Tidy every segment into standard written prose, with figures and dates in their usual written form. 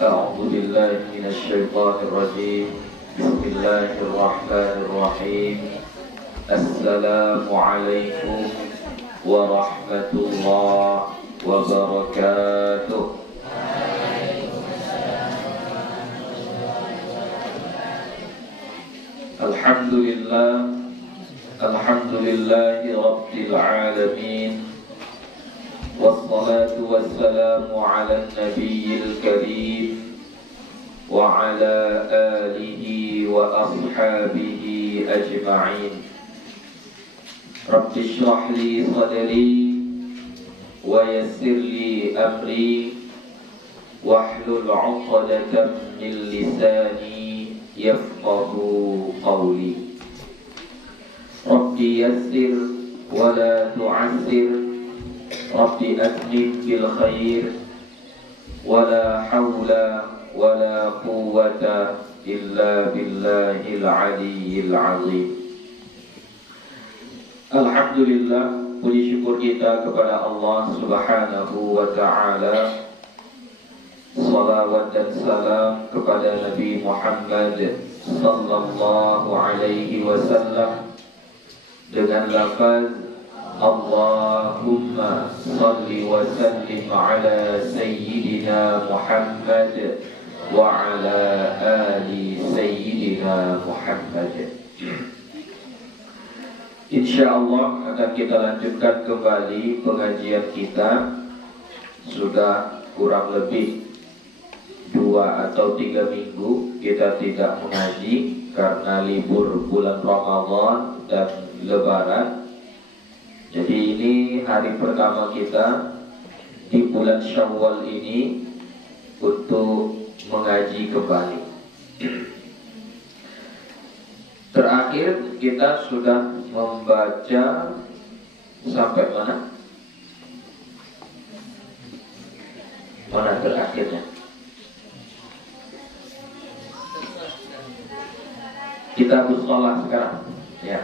أعوذ بالله من الشيطان الرجيم. بسم الله الرحمن الرحيم. السلام عليكم ورحمة الله وبركاته. الحمد لله الحمد لله رب العالمين، والصلاة والسلام على النبي الكريم وعلى آله وأصحابه أجمعين. رب اشرح لي صدري ويسر لي أمري واحلل عقدة من لساني يفقه قولي. رب يسر ولا تعسر، رب أتمم بالخير، ولا حول ولا قوة إلا بالله العلي العظيم. Alhamdulillah, puji syukur kita kepada Allah Subhanahu wa ta'ala. Salawat dan salam kepada Nabi Muhammad sallallahu alaihi wasallam dengan lafaz Allahumma salli wa sallim ala Sayyidina Muhammad wa ala ali Sayyidina Muhammad. InsyaAllah akan kita lanjutkan kembali pengajian kita. Sudah kurang lebih 2 atau 3 minggu kita tidak mengaji karena libur bulan Ramadan dan Lebaran. Jadi ini hari pertama kita di bulan Syawal ini untuk mengaji kembali. Terakhir kita sudah membaca sampai mana? Mana terakhirnya? Kitabus Shalah sekarang. Ya.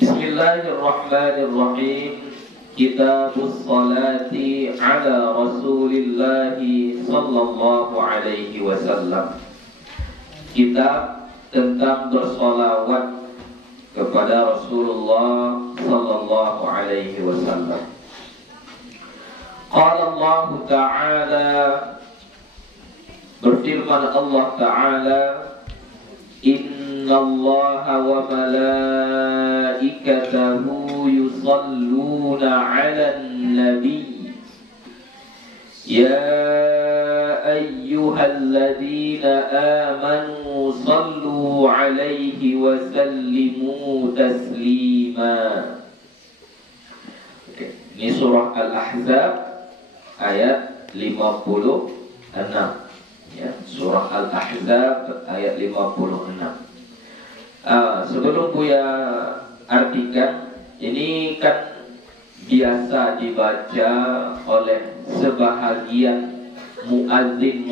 Bismillahirrahmanirrahim. Kitabus Shalati ala Rasulillah sallallahu alaihi wasallam. Kitab tentang bersolawat kepada Rasulullah sallallahu alaihi wasallam. Qala Allah Ta'ala, berfirman Allah Ta'ala, Innallaha wa malaikatahu yusalluna 'alan nabiy ya ayyuhalladzina amanu sallu 'alaihi wa sallimu taslima. Ini surah Al-Ahzab ayat 56. Ya, surah Al-Ahzab ayat 56. Sebelum Buya artikan, ini kan biasa dibaca oleh sebahagian muazzin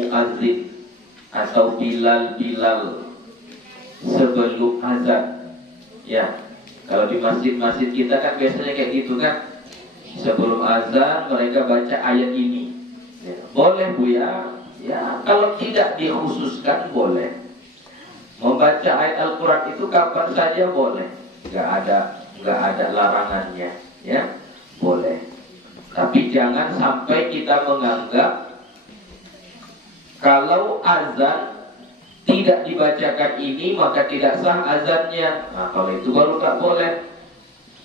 atau bilal sebelum azan. Ya, kalau di masjid-masjid kita kan biasanya kayak gitu kan. Sebelum azan mereka baca ayat ini. Ya, boleh Buya. Ya, kalau tidak dikhususkan boleh. Membaca ayat Al-Quran itu kapan saja boleh. Nggak ada larangannya. Ya, boleh. Tapi jangan sampai kita menganggap kalau azan tidak dibacakan ini maka tidak sah azannya. Nah, kalau itu baru tak boleh.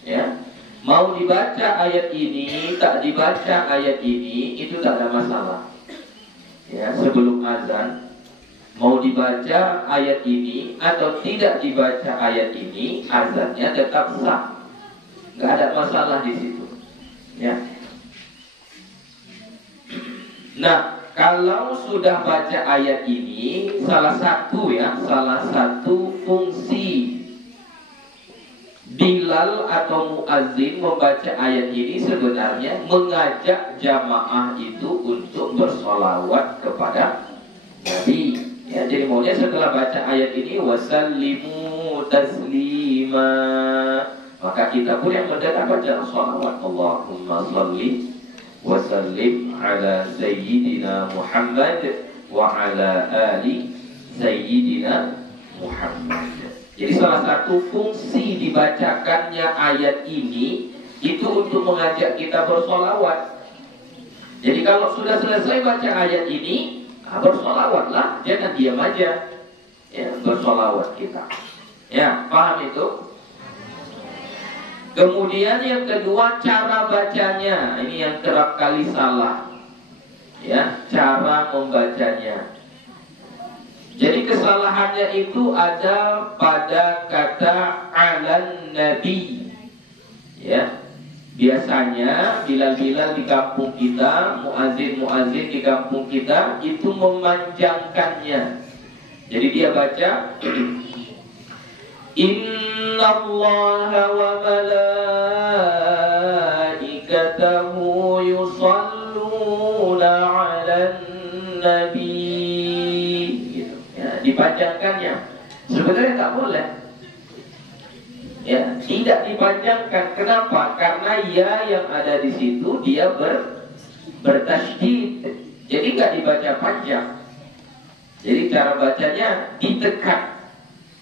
Ya, mau dibaca ayat ini, tak dibaca ayat ini, itu tak ada masalah. Ya, sebelum azan mau dibaca ayat ini atau tidak dibaca ayat ini, azannya tetap sah. Nggak ada masalah di situ. Ya. Nah, kalau sudah baca ayat ini, salah satu fungsi Bilal atau muazzin membaca ayat ini sebenarnya mengajak jamaah itu untuk bersolawat kepada Nabi. Ya, jadi maunya setelah baca ayat ini wasallimu taslima, maka kita pun yang mendadak baca salawat Allahumma sholli wa sallim ala sayyidina Muhammad wa ala ali sayyidina Muhammad. Jadi salah satu fungsi dibacakannya ayat ini itu untuk mengajak kita bersolawat. Jadi kalau sudah selesai baca ayat ini, bersolawatlah, jangan diam aja. Ya, bersolawat kita. Ya, paham itu? Kemudian yang kedua, cara bacanya. Ini yang kerap kali salah. Ya, cara membacanya. Jadi kesalahannya itu ada pada kata alan nabi. Ya. Biasanya bilal-bilal di kampung kita, muazin-muazin di kampung kita itu memanjangkannya. Jadi dia baca Inna Allaha wa malaikatahu yusalluna 'alan nabi. Gitu. Ya, dipanjangkannya. Sebenarnya tak boleh. Ya, tidak dipanjangkan. Kenapa? Karena ya yang ada di situ dia bertasydid. Jadi nggak dibaca panjang. Jadi cara bacanya ditekan.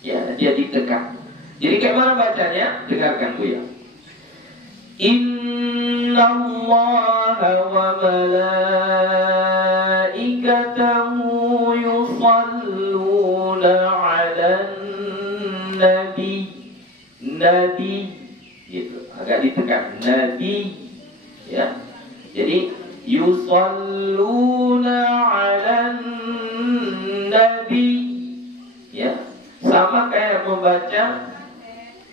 Ya, dia ditekan. Jadi kayak mana bacanya? Dengarkan Buya. Inna Allaha wa malaikatahu yusalluna 'alan nabi. Nabi gitu. Agak ditekan. Nabi. Ya. Jadi yusalluna 'alan nabi. Ya. Sama kayak membaca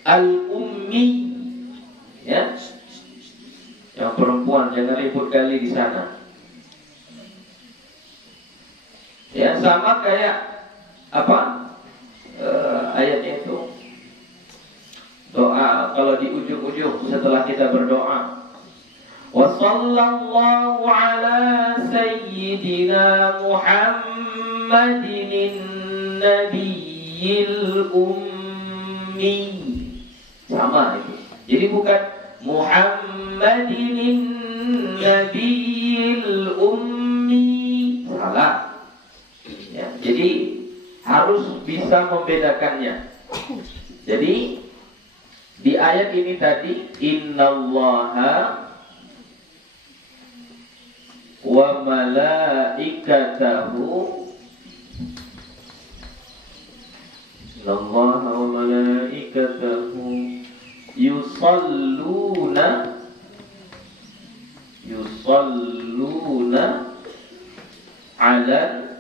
al-ummi. Ya. Yang perempuan jangan ribut kali di sana. Ya, sama kayak apa? Ayatnya itu. Doa kalau di ujung-ujung setelah kita berdoa. Wa sallallahu ala sayyidina Muhammadin nabiyil ummi. Sama itu. Jadi bukan Muhammadin nabiyil ummi. Salah. Ya, jadi harus bisa membedakannya. Jadi di ayat ini tadi innallaha wa malaikatahu innallaha wa malaikatahu yusalluna 'ala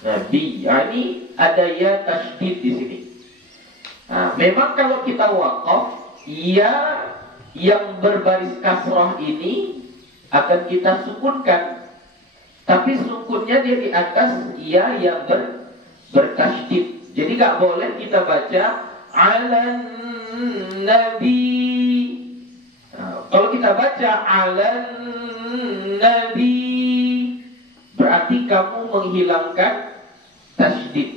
nabi. Ini ada ya tasydid di sini. Nah, memang kalau kita waqaf, ya yang berbaris kasrah ini akan kita sukunkan. Tapi sukunnya dia di atas ya yang bertasydid. Jadi nggak boleh kita baca alan nabi. Nah, kalau kita baca alan nabi, berarti kamu menghilangkan tasydid.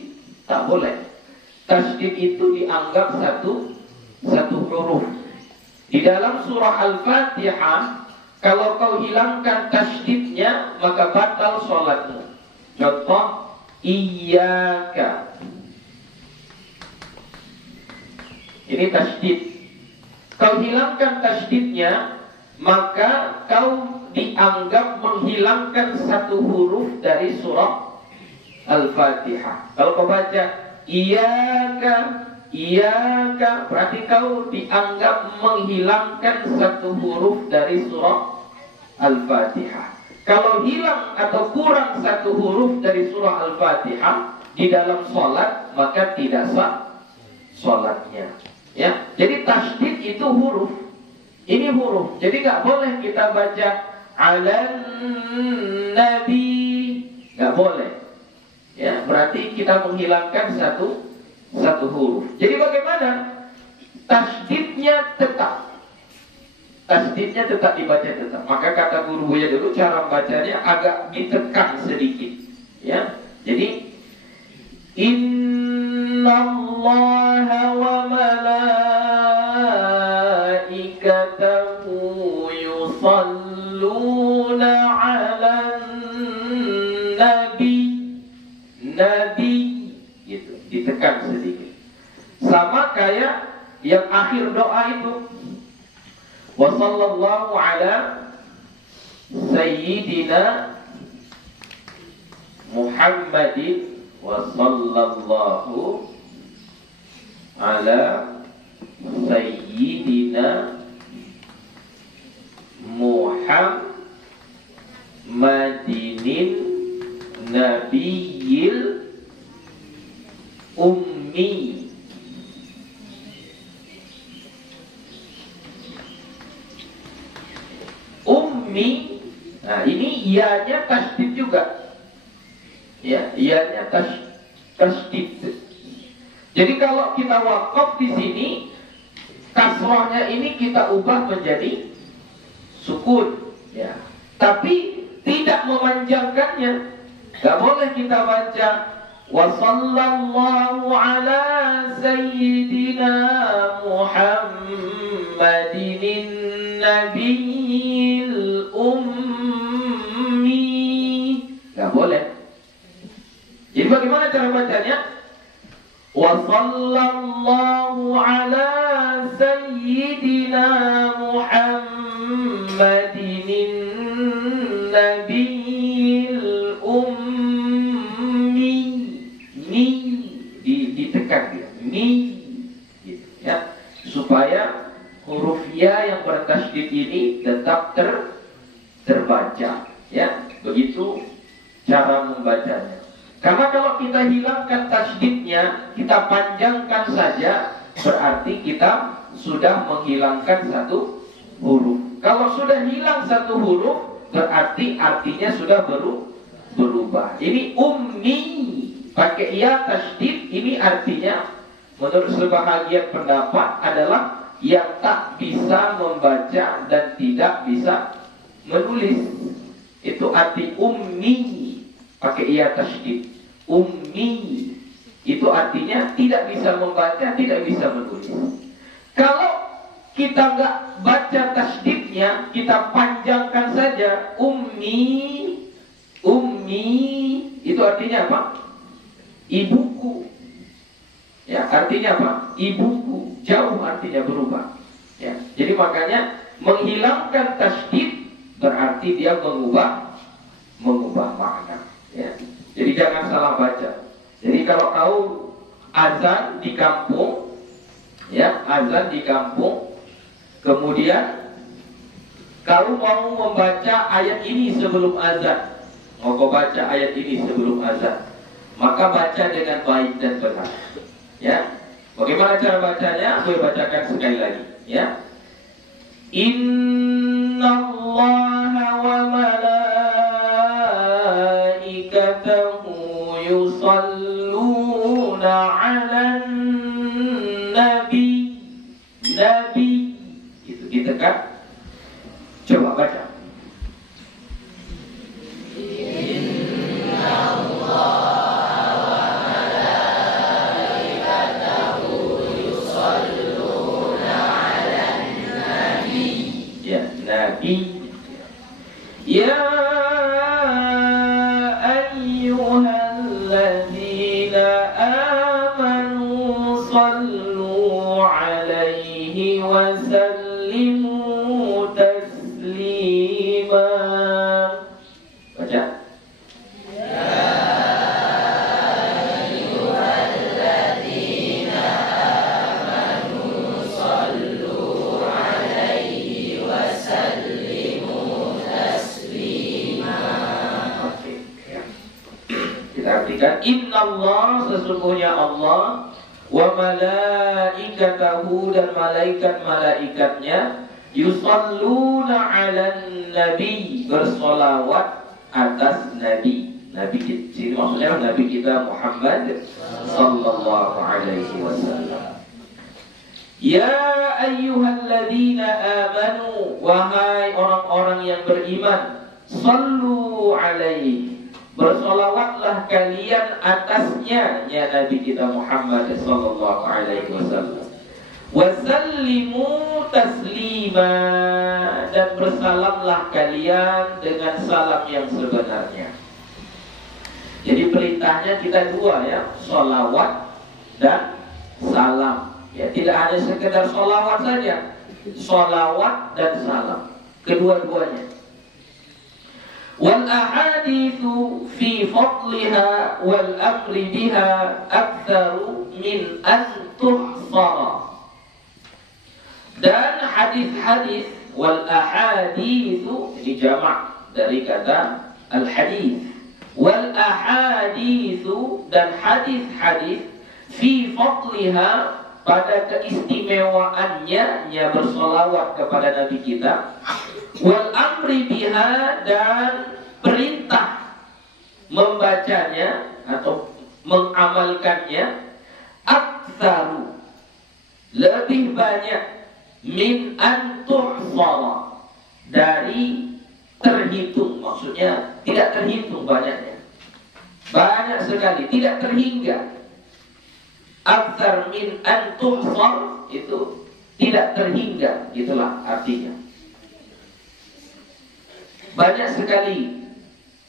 Tak boleh. Tasydid itu dianggap satu huruf. Di dalam surah Al-Fatihah, kalau kau hilangkan tasydidnya, maka batal sholatmu. Contoh, iyyaka. Ini tasydid. Kau hilangkan tasydidnya, maka kau dianggap menghilangkan satu huruf dari surah Al-Fatihah. Kalau kau baca iyyaka, iyyaka, berarti kau dianggap menghilangkan satu huruf dari surah Al-Fatihah. Kalau hilang atau kurang satu huruf dari surah Al-Fatihah di dalam sholat, maka tidak sah sholatnya. Ya, jadi tasydid itu huruf. Ini huruf. Jadi nggak boleh kita baca alan nabi, nggak boleh. Ya, berarti kita menghilangkan satu huruf. Jadi bagaimana? Tasydidnya tetap. Tasydidnya tetap dibaca tetap. Maka kata guru Buya dulu, cara bacanya agak ditekan sedikit. Ya, jadi Innallaha wa malaikatahu malaikatahu yusalluna 'alan nabi. Nabi gitu, ditekan sedikit. Sama kayak yang akhir doa itu. Wa sallallahu ala sayyidina Muhammadin wa sallallahu ala sayyidina Muhammadin nabiyil ummi. Ummi, nah ini ianya tasdid juga. Ya, ianya tasdid. Jadi kalau kita wakaf di sini, kasrohnya ini kita ubah menjadi sukun. Ya, tapi tidak memanjangkannya. Gak boleh kita baca wa sallallahu ala sayyidina Muhammadin nabiyil ummi. Gak boleh. Jadi bagaimana cara bacanya? Wa sallallahu ala sayyidina Muhammadin nabiyil ummi. Ni ditekan dia. Ni gitu ya. Supaya huruf ya yang bertasydid ini tetap terbaca ya. Begitu cara membacanya. Karena kalau kita hilangkan tasydidnya, kita panjangkan saja, berarti kita sudah menghilangkan satu huruf. Kalau sudah hilang satu huruf, berarti artinya sudah berubah. Ini ummi pakai ya tasydid, ini artinya menurut sebahagian pendapat adalah yang tak bisa membaca dan tidak bisa menulis. Itu arti ummi pakai ya tasydid. Ummi itu artinya tidak bisa membaca, tidak bisa menulis. Kalau kita nggak baca tasydidnya, kita panjangkan saja ummi. Ummi itu artinya apa? Ibuku. Ya, artinya apa? Ibuku. Jauh artinya berubah. Ya, jadi makanya menghilangkan tasydid berarti dia mengubah makna. Ya. Jadi jangan salah baca. Jadi kalau tahu azan di kampung, ya azan di kampung, kemudian kalau mau membaca ayat ini sebelum azan, mau baca ayat ini sebelum azan, maka baca dengan baik dan benar. Ya, bagaimana cara bacanya? Saya bacakan sekali lagi. Ya, Innallaha wa yusalluna 'alan nabi. Nabi itu ditekan. Coba baca. Innallaha wa malaikatahu yusalluna 'alan nabi. Ya, nabi. Ya ayyuhalladzina amanu sallu 'alaihi wa sallimu taslima. Baca. Innallah, sesungguhnya Allah, wa malaikatahu, dan malaikat-malaikatnya, yusalluna 'alan nabi, bersolawat atas nabi. Nabi di sini maksudnya nabi kita Muhammad sallallahu alaihi wasallam. Ya ayyuhalladzina amanu, wahai orang-orang yang beriman, sallu alaihi, bersolawatlah kalian atasnya, ya Nabi kita Muhammad sallallahu alaihi wasallam. Wasallimu taslima, taslima, dan bersalamlah kalian dengan salam yang sebenarnya. Jadi perintahnya kita dua ya, sholawat dan salam. Ya, tidak hanya sekedar sholawat saja, sholawat dan salam, kedua-duanya. Wal ahaditsu fi fadliha wal amri biha aktsaru min an tuhsara. Dan hadis-hadis wal ahaditsu ini jamak dari kata al hadis. Wal ahaditsu dan hadis-hadis fi fadliha pada keistimewaannya bersolawat kepada Nabi kita, wal amri biha dan perintah membacanya atau mengamalkannya, aktsaru lebih banyak min an tuhsara dari terhitung, maksudnya tidak terhitung banyaknya, banyak sekali, tidak terhingga. Aktsar min an tuhsar itu tidak terhingga, itulah artinya. Banyak sekali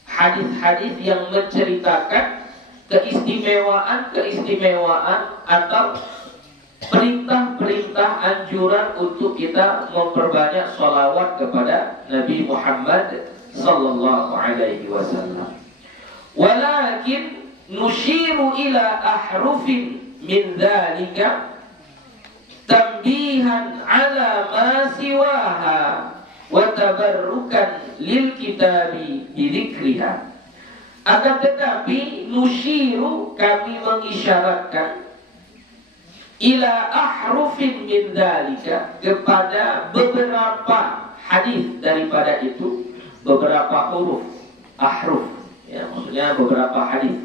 hadis-hadis yang menceritakan keistimewaan atau perintah-perintah anjuran untuk kita memperbanyak sholawat kepada Nabi Muhammad sallallahu alaihi wasallam. Walakin nushiru ila ahrufin min dzalika tambihan ala ma siwaha wa tabarrukan lil kitabi bidzikriha. Akan tetapi nushiru, kami mengisyaratkan, ila ahrufin min dzalika, kepada beberapa hadis daripada itu, beberapa huruf, ahruf ya, maksudnya beberapa hadis.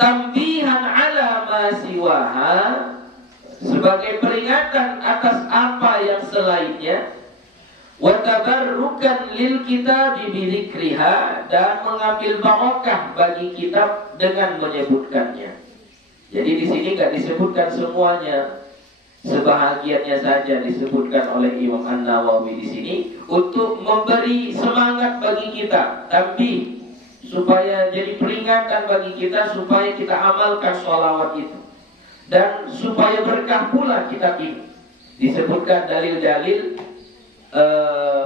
Tambihan ala ma siwaha, sebagai peringatan atas apa yang selainnya, wa tabarrukan lil kitabi bidzikriha, dan mengambil barokah bagi kitab dengan menyebutkannya. Jadi di sini nggak disebutkan semuanya, sebahagiannya saja disebutkan oleh Imam An-Nawawi di sini untuk memberi semangat bagi kita, tapi supaya jadi peringatan bagi kita supaya kita amalkan sholawat itu, dan supaya berkah pula kitab ini. Disebutkan dalil-dalil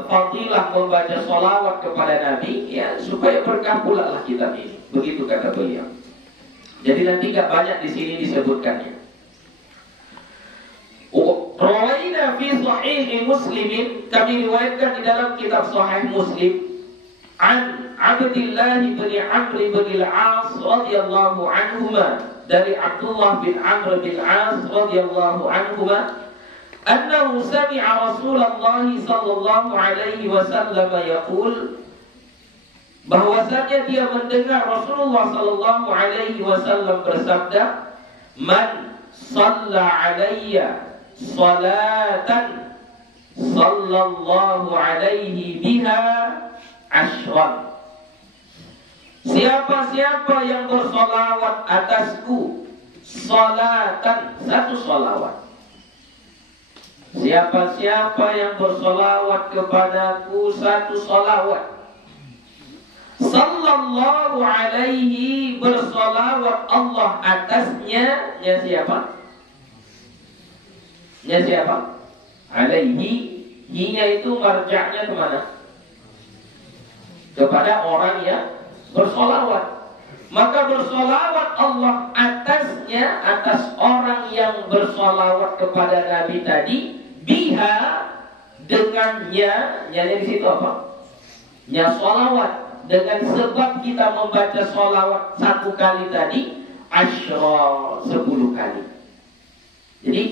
fadilah membaca sholawat kepada Nabi, ya, supaya berkah pula lah kitab ini. Begitu kata beliau. Jadi nanti gak banyak di sini disebutkannya. Rawaina fi sahih Muslimin, kami riwayatkan di dalam kitab Sahih Muslim, an Abdullah bin Amr bin al-As radhiyallahu anhuma, dari Abdullah bin Amr bin al-As radhiyallahu anhuma, annahu sami'a Rasulullah sallallahu alaihi wasallam yaqul, bahwasanya dia mendengar Rasulullah sallallahu alaihi wasallam bersabda, man shalla alayya salatan sallallahu alaihi biha ashran. Siapa-siapa yang bersolawat atasku, salatan, satu solawat. Siapa-siapa yang bersolawat kepadaku, satu solawat, sallallahu alaihi, bersolawat Allah atasnya, ya siapa? Ya siapa? Alaihi, hinya itu marja'nya kemana? Kepada orang yang bersolawat. Maka bersolawat Allah atasnya, atas orang yang bersolawat kepada Nabi tadi, biha, dengannya, nyanya di situ apa? Nya solawat. Dengan sebab kita membaca sholawat satu kali tadi, asyra, 10 kali. Jadi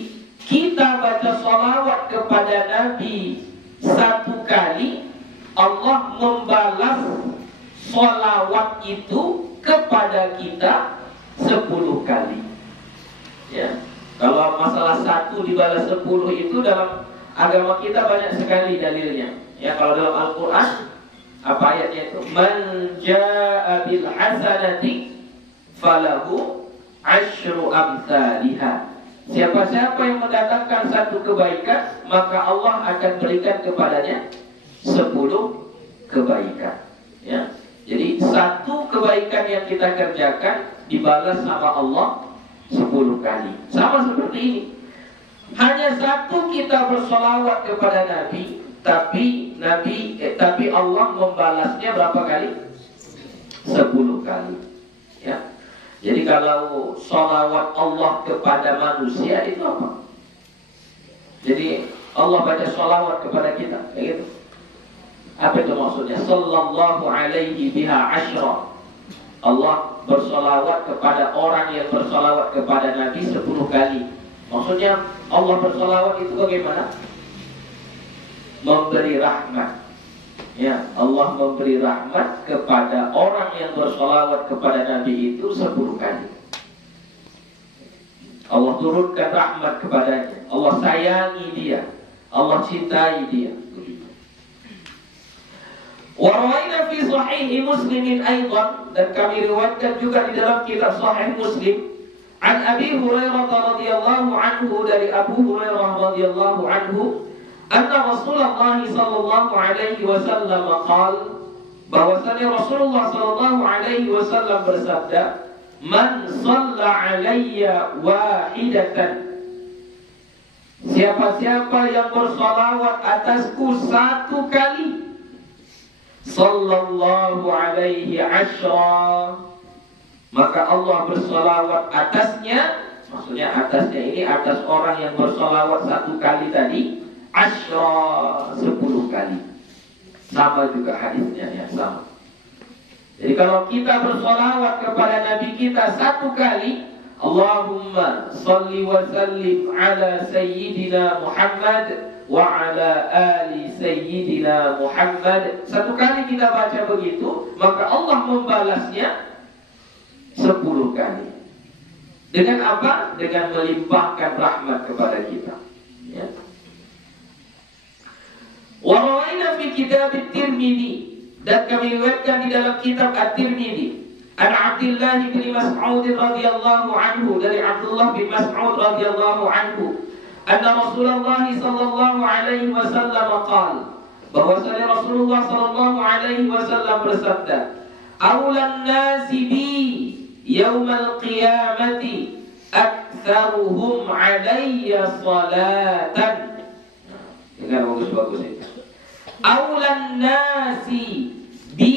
kita baca sholawat kepada Nabi satu kali, Allah membalas sholawat itu kepada kita 10 kali. Ya, kalau masalah satu dibalas 10 itu dalam agama kita banyak sekali dalilnya. Ya, kalau dalam Al-Quran, apa ayatnya itu? Man jaa bil hasanati falahu asyru amsalihha. Siapa-siapa yang mendatangkan satu kebaikan, maka Allah akan berikan kepadanya 10 kebaikan. Ya. Jadi satu kebaikan yang kita kerjakan dibalas sama Allah 10 kali. Sama seperti ini. Hanya satu kita bersolawat kepada Nabi, tapi Allah membalasnya berapa kali? 10 kali. Ya. Jadi kalau sholawat Allah kepada manusia itu apa? Jadi Allah baca sholawat kepada kita, kayak gitu. Apa itu maksudnya? Sallallahu alaihi biha asyra. Allah bersolawat kepada orang yang bersolawat kepada Nabi 10 kali. Maksudnya Allah bersolawat itu bagaimana? Memberi rahmat. Ya, Allah memberi rahmat kepada orang yang bersolawat kepada Nabi itu 10 kali. Allah turunkan rahmat kepadanya. Allah sayangi dia. Allah cintai dia. Warawaina fi sahih Muslimin aidan, dan kami riwayatkan juga di dalam kitab Sahih Muslim an Abi Hurairah radhiyallahu anhu, dari Abu Hurairah radhiyallahu anhu, anna Rasulullah sallallahu alaihi wasallam qala, bahwasanya Rasulullah sallallahu alaihi wasallam bersabda, man shalla alayya wahidatan, siapa-siapa yang bersolawat atasku 1 kali, sallallahu alaihi asyra, maka Allah bersolawat atasnya. Maksudnya atasnya ini atas orang yang bersolawat 1 kali tadi, asyra 10 kali. Sama juga hadisnya, ya, sama. Jadi kalau kita bersolawat kepada Nabi kita 1 kali, Allahumma salli wa sallim ala sayyidina Muhammad wa ala ali sayyidina Muhammad, 1 kali kita baca begitu, maka Allah membalasnya 10 kali. Dengan apa? Dengan melimpahkan rahmat kepada kita. Ya. Wa rawaina fi kitab at-Tirmidzi, dan kami riwayatkan di dalam kitab At-Tirmidzi an Abdullah bin Mas'ud radhiyallahu anhu, dari Abdullah bin Mas'ud radhiyallahu anhu, anna Rasulullah sallallahu alaihi wasallam qala, bahwasanya Rasulullah sallallahu alaihi wasallam bersabda, aulan nasi bi yaumal qiyamati aktsaruhum alayya salatan. Dengar bagus-bagus itu. Aulan nasi bi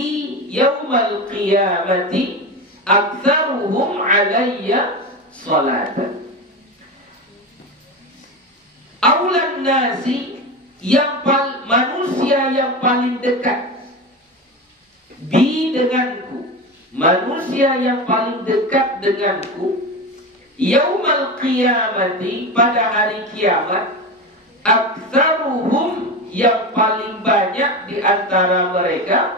yaumal qiyamati aktsaruhum alayya salatan. Aulan nasi, manusia yang paling dekat, bi denganku, manusia yang paling dekat denganku, yaumal qiyamati, pada hari kiamat, aktsaruhum, yang paling banyak di antara mereka,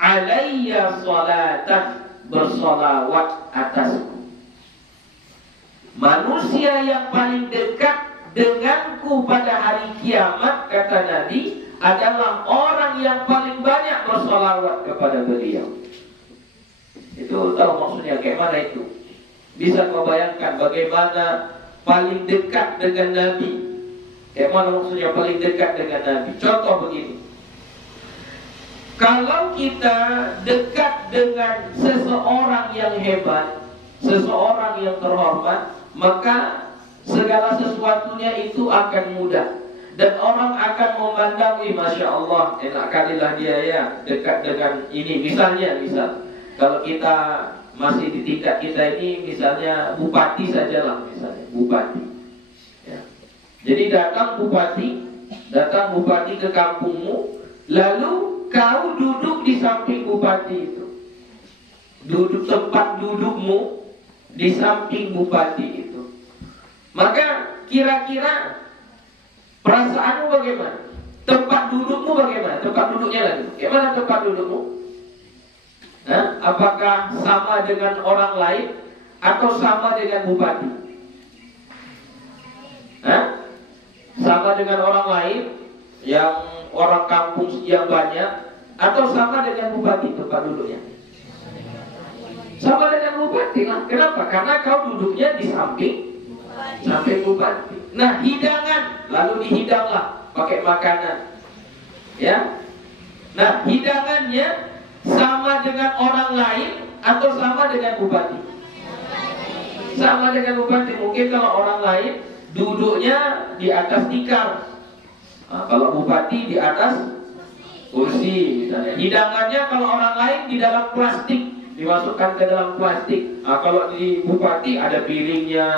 alayya salatan, bersolawat atasku. Manusia yang paling dekat denganku pada hari kiamat, kata Nabi, adalah orang yang paling banyak bersolawat kepada beliau. Itu tahu maksudnya kayak mana itu? Bisa kau bayangkan bagaimana paling dekat dengan Nabi? Kayak mana maksudnya paling dekat dengan Nabi? Contoh begini. Kalau kita dekat dengan seseorang yang hebat, seseorang yang terhormat, maka segala sesuatunya itu akan mudah. Dan orang akan memandang, Masya Allah, enak kalilah dia ya, dekat dengan ini. Misal kalau kita masih di tingkat kita ini, misalnya bupati sajalah, misalnya bupati. Ya. Jadi datang bupati ke kampungmu, lalu kau duduk di samping bupati itu, duduk tempat dudukmu di samping bupati itu. Maka kira-kira perasaanmu bagaimana? Tempat dudukmu bagaimana? Tempat duduknya lagi. Bagaimana tempat dudukmu? Apakah sama dengan orang lain atau sama dengan bupati? Sama dengan orang lain yang orang kampung yang banyak, atau sama dengan bupati tempat duduknya? Sama dengan bupati lah. Kenapa? Karena kau duduknya di samping samping bupati. Nah, hidangan, lalu dihidanglah pakai makanan. Ya. Nah, hidangannya sama dengan orang lain atau sama dengan bupati? Sama dengan bupati. Mungkin kalau orang lain duduknya di atas tikar. Nah, kalau bupati di atas kursi misalnya. Hidangannya kalau orang lain di dalam plastik, dimasukkan ke dalam plastik. Nah, kalau di bupati ada piringnya,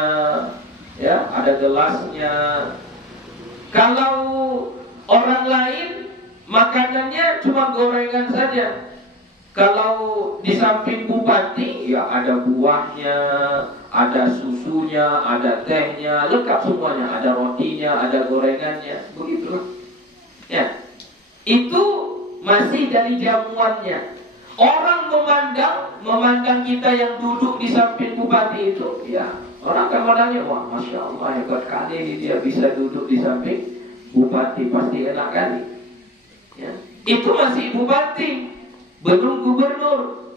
ya, ada gelasnya. Kalau orang lain makanannya cuma gorengan saja. Kalau di samping bupati, ya ada buahnya, ada susunya, ada tehnya, lengkap semuanya. Ada rotinya, ada gorengannya, begitu. Ya, itu masih dari jamuannya. Orang memandang kita yang duduk di samping bupati itu, ya, orang akan memandangnya, wah, masya Allah, hebat kali ini dia bisa duduk di samping bupati, pasti enak kali. Ya, itu masih bupati. Belum gubernur.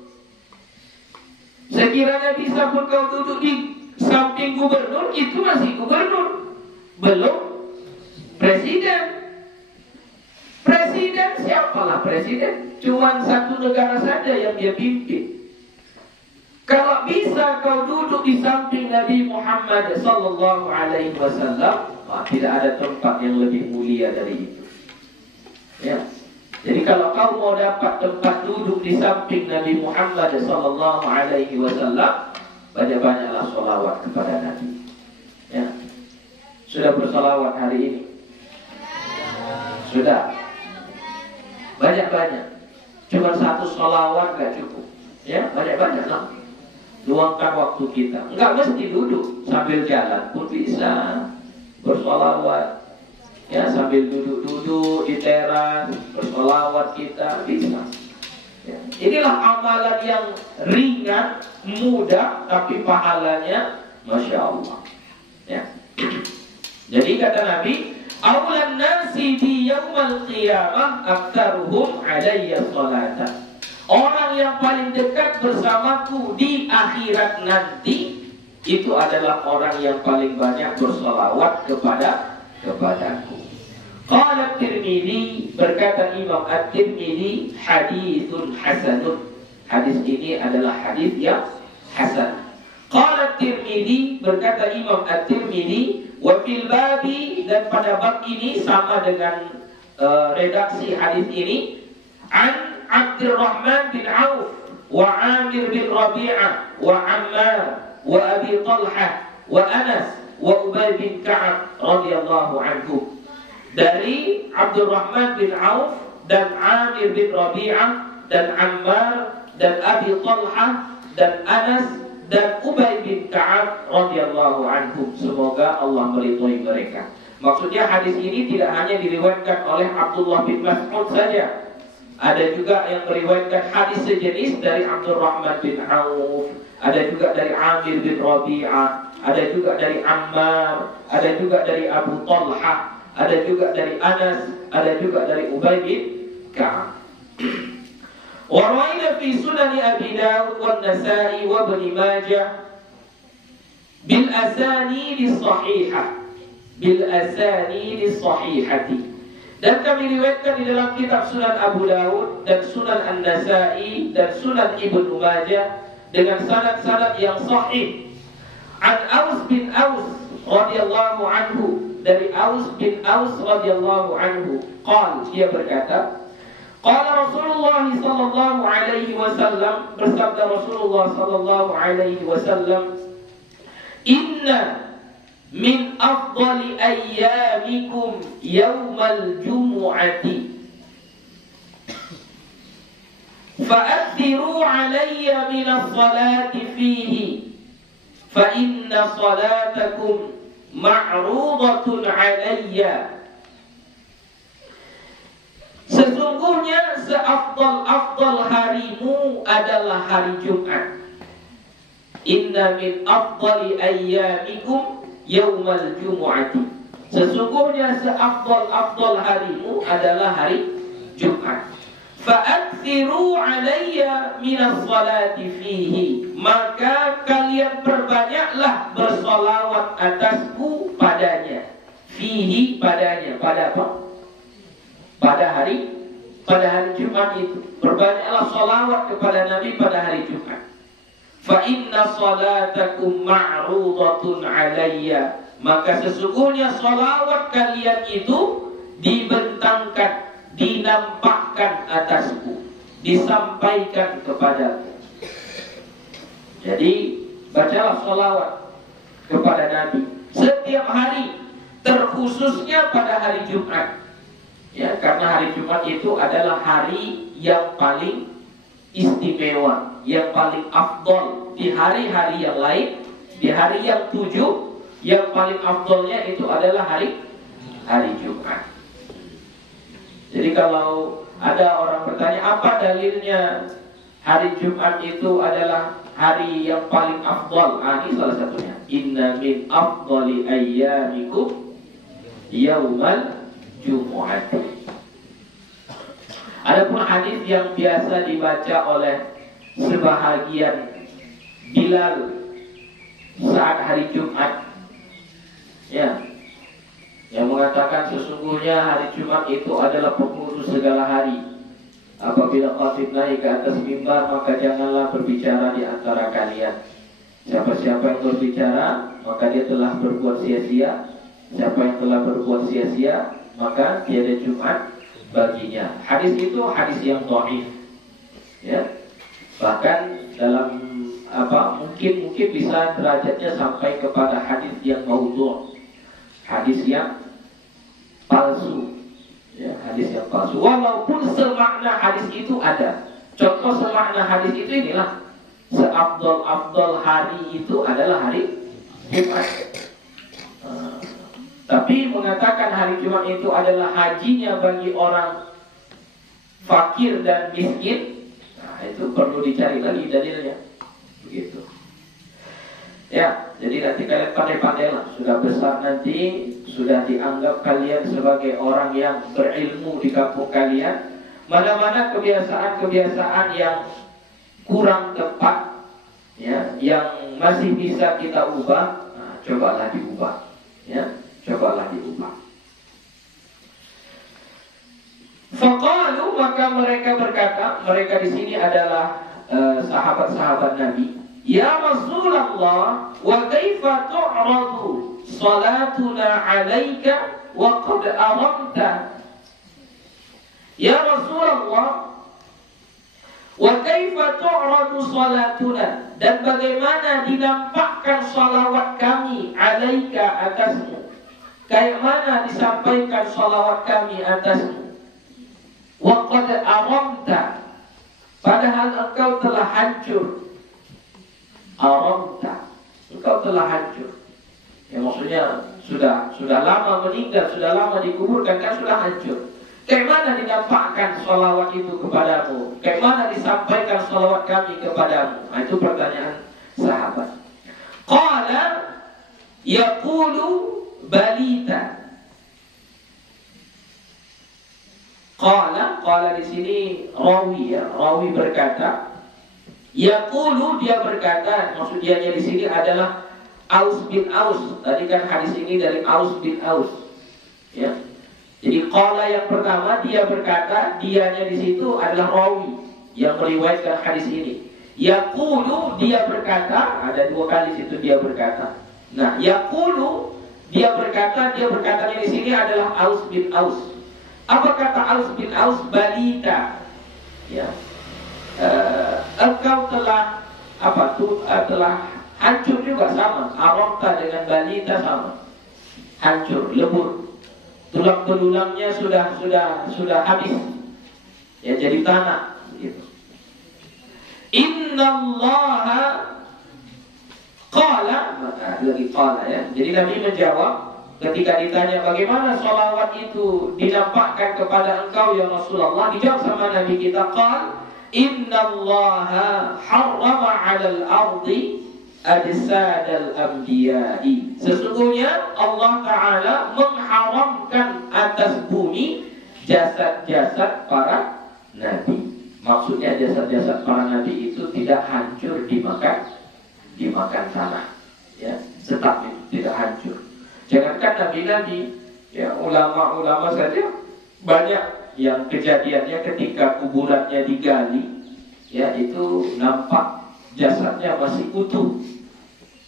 Sekiranya bisa pun kau duduk di samping gubernur, itu masih gubernur. Belum presiden. Presiden siapalah presiden? Cuman satu negara saja yang dia pimpin. Kalau bisa kau duduk di samping Nabi Muhammad sallallahu alaihi wasallam, tidak ada tempat yang lebih mulia dari itu. Ya. Jadi kalau kau mau dapat tempat duduk di samping Nabi Muhammad sallallahu alaihi wasallam, banyak-banyaklah sholawat kepada Nabi. Ya. Sudah bersolawat hari ini? Sudah. Banyak-banyak. Cuma satu sholawat gak cukup. Ya, banyak-banyaklah. Luangkan waktu kita. Enggak mesti duduk, sambil jalan pun bisa bersolawat. Ya, sambil duduk-duduk di teras, bersolawat kita bisa. Ya. Inilah amalan yang ringan, mudah, tapi pahalanya Masya Allah. Ya. Jadi kata Nabi, awlan nasi di yaumal qiyamah aktaruhum alayya salatan. Orang yang paling dekat bersamaku di akhirat nanti, itu adalah orang yang paling banyak bersolawat kepadaku. Qala Tirmidzi, berkata Imam At-Tirmidzi, haditsun hasanun. Hadis ini adalah hadis yang hasan. Qala Tirmidzi, berkata Imam At-Tirmidzi, wa fil babi, dan pada bab ini sama dengan redaksi hadis ini, an Abdurrahman bin Auf wa Amir bin Rabi'ah wa Ammar wa Abi Talhah wa Anas wa Ubay bin Ka'ab radhiyallahu anhu. Dari Abdurrahman bin Auf dan Amir bin Rabi'ah dan Ammar dan Abi Talhah dan Anas dan Ubay bin Ka'ab radhiyallahu anhu. Semoga Allah meridhai mereka. Maksudnya hadis ini tidak hanya diriwayatkan oleh Abdullah bin Mas'ud saja. Ada juga yang meriwayatkan hadis sejenis dari Abdurrahman bin Auf, ada juga dari Amir bin Rabi'ah, ada juga dari Ammar, ada juga dari Abu Talhah, ada juga dari Anas, ada juga dari Ubay bin Ka'ab. Wa rawaina fi Sunan Abi Dawud wan Nasa'i wa Ibn Majah bil asanid as-sahihah, bil asanid as-sahihati. Dan kami riwayatkan di dalam kitab Sunan Abu Dawud dan Sunan An-Nasa'i dan Sunan Ibnu Majah dengan sanad-sanad yang sahih. An Aus bin Aus radhiyallahu anhu, dari Aus bin Aus radhiyallahu anhu, dia berkata, qala Rasulullah sallallahu alaihi wasallam, bersabda Rasulullah sallallahu alaihi wasallam, inna min afdali ayyamikum yawmal jumu'ati fa'athiru alayya min as-salati fihi fa inna salatakum ma'rudatun alayya. Sesungguhnya seafdal-afdal harimu adalah hari Jumat. Inna min afdali ayyamikum yaumal jumu'ati. Sesungguhnya seafdal-afdal harimu adalah hari Jumat. Fa'aksiru alayya minas salati fihi, maka kalian perbanyaklah bersolawat atasku padanya. Fihi, padanya. Pada apa? Pada hari Jumat itu. Perbanyaklah solawat kepada Nabi pada hari Jumat. Fa inna salatakum ma'rudatun alayya, maka sesungguhnya solawat kalian itu dibentangkan, dinampakkan atasku, disampaikan kepadaku. Jadi bacalah solawat kepada Nabi setiap hari, terkhususnya pada hari Jumat. Ya, karena hari Jumat itu adalah hari yang paling istimewa, yang paling afdol di hari-hari yang lain. Di hari yang 7, yang paling afdolnya itu adalah hari Jumat. Jadi kalau ada orang bertanya apa dalilnya hari Jumat itu adalah hari yang paling afdol, ini salah satunya. Inna min afdoli ayyamikum yaumal Jumu'at. Adapun hadis yang biasa dibaca oleh sebahagian Bilal saat hari Jumat, ya, yang mengatakan sesungguhnya hari Jumat itu adalah pengurus segala hari. Apabila khatib naik ke atas mimbar, maka janganlah berbicara di antara kalian. Siapa-siapa yang berbicara, maka dia telah berbuat sia-sia. Siapa yang telah berbuat sia-sia, maka tiada Jumat baginya. Hadis itu hadis yang dhaif. Ya. Bahkan dalam mungkin bisa derajatnya sampai kepada hadis yang maudhu', hadis yang palsu. Ya, hadis yang palsu. Walaupun semakna hadis itu ada. Contoh semakna hadis itu inilah. Seafdol hari itu adalah hari Jumat. Tapi mengatakan hari Jumat itu adalah hajinya bagi orang fakir dan miskin, nah itu perlu dicari lagi dalilnya. Begitu. Ya, jadi nanti kalian pandai-pandailah. Sudah besar nanti, sudah dianggap kalian sebagai orang yang berilmu di kampung kalian. Mana-mana kebiasaan-kebiasaan yang kurang tepat, ya, yang masih bisa kita ubah, nah, cobalah diubah, ya, cobalah diubah. Faqalu, maka mereka berkata, mereka di sini adalah sahabat-sahabat Nabi. Ya Rasulullah, wa kaifa tu'radu salatuna 'alaika wa qad aramta. Ya Rasulullah, wa kaifa tu'radu salatuna, dan bagaimana dinampakkan salawat kami 'alaika, atasmu. Kayak mana disampaikan salawat kami atasmu. Wa qad aramta, padahal engkau telah hancur. Aramta, engkau telah hancur. Ya, maksudnya sudah lama meninggal, sudah lama dikuburkan, kan sudah hancur. Kayak mana dinampakkan salawat itu kepadamu? Kayak mana disampaikan salawat kami kepadamu? Nah, itu pertanyaan sahabat. Qala yaqulu balita. Qala di sini rawi, ya, rawi berkata. Yaqulu, dia berkata, maksudnya di sini adalah Aus bin Aus. Tadi kan hadis ini dari Aus bin Aus. Ya. Jadi qala yang pertama dia berkata, dianya di situ adalah rawi yang meriwayatkan hadis ini. Yaqulu, dia berkata, ada dua kali situ dia berkata. Nah, yaqulu, dia berkatanya di sini adalah Aus bin Aus. Apa kata Aus bin Aus? Balita. Ya. Engkau telah telah hancur juga, sama. Aramta dengan balita sama. Hancur, lebur. Tulang belulangnya sudah habis. Ya, jadi tanah gitu. Innallaha qala, lagi qala, ya. Jadi Nabi menjawab ketika ditanya bagaimana salawat itu dinampakkan kepada engkau ya Rasulullah, dijawab sama Nabi kita, qala innallaha harrama 'alal ardi ajsadal anbiya'i. Sesungguhnya Allah Ta'ala mengharamkan atas bumi jasad-jasad para nabi. Maksudnya jasad-jasad para nabi itu tidak hancur dimakan tanah, ya, tetap tidak hancur. Jangankan nabi-nabi, ya, ulama-ulama saja banyak yang kejadiannya ketika kuburannya digali, ya, itu nampak jasadnya masih utuh,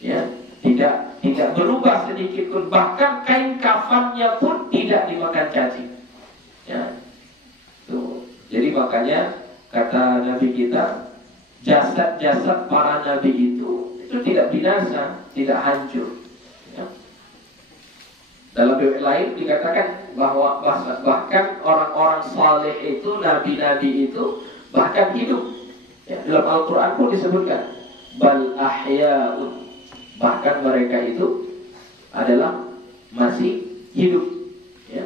ya, tidak berubah sedikit pun, bahkan kain kafannya pun tidak dimakan cacing, ya. Tuh. Jadi makanya kata Nabi kita, jasad-jasad para nabi itu tidak binasa, tidak hancur, ya. Dalam riwayat lain dikatakan bahwa bahkan orang-orang saleh itu, nabi-nabi itu bahkan hidup, ya. Dalam Al-Quran pun disebutkan bal ahya'un, bahkan mereka itu adalah masih hidup, ya.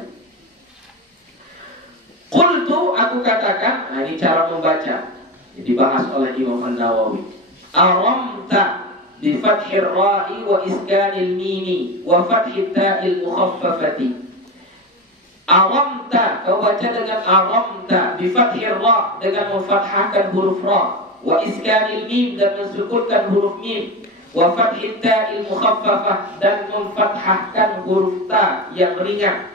Qultu, aku katakan, nah ini cara membaca, dibahas oleh Imam An-Nawawi. Aramta bi fathir ra'i wa iskanil mimi wa fathit ta'il mukhaffafati. Aramta, kau baca dengan aramta bi fathir ra', dengan memfathahkan huruf ra, wa iskanil mim, dan mensukunkan huruf mim, wa fathit ta'il mukhaffafah, dan memfathahkan huruf ta yang ringan.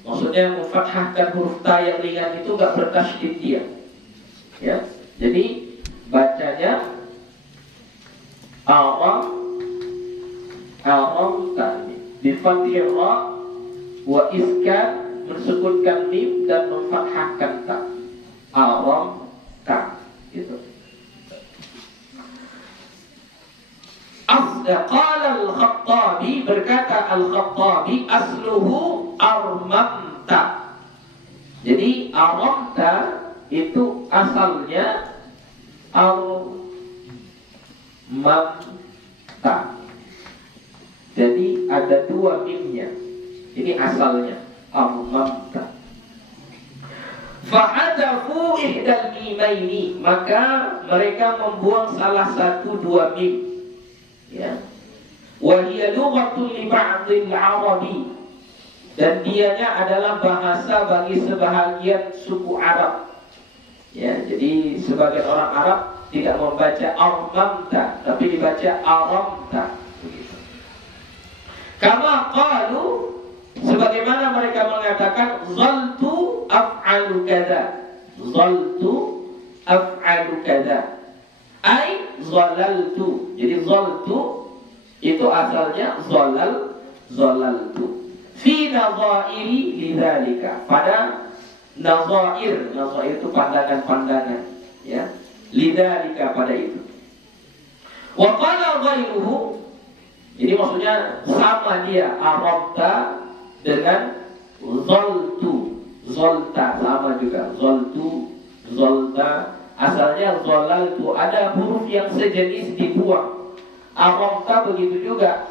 Maksudnya memfathahkan huruf ta yang ringan itu enggak bertasydid dia, ya. Jadi bacanya aram bi fathir ra wa iskan, mensukunkan mim dan memfathahkan ta. Aram ta, gitu. Qala al-Khattabi, berkata al-Khattabi, asluhu armamta. Jadi aramta itu asalnya armamta. Jadi ada dua mimnya. Ini asalnya armamta. Fa'adafu ihdal mimaini, maka mereka membuang salah satu dua mim, ya. Wa hiya lughatun li ba'dil arabi, dan dianya adalah bahasa bagi sebahagian suku Arab, ya. Jadi sebagian orang Arab tidak membaca armamta, tapi dibaca aramta, begitu. Kama qalu, sebagaimana mereka mengatakan zaltu af'alu kadza, zaltu af'alu kadza, ai zalaltu. Jadi zaltu itu asalnya zalaltu. Fi nadhairi lidzalika, pada nadhair itu pandangan-pandangan, ya. Lidzalika, pada itu. Wa qala ghairuhu, jadi maksudnya sama dia aramta dengan zaltu, zalta, sama juga zaltu, zalta. Asalnya zalaltu, ada huruf yang sejenis dibuang. Aramta begitu juga,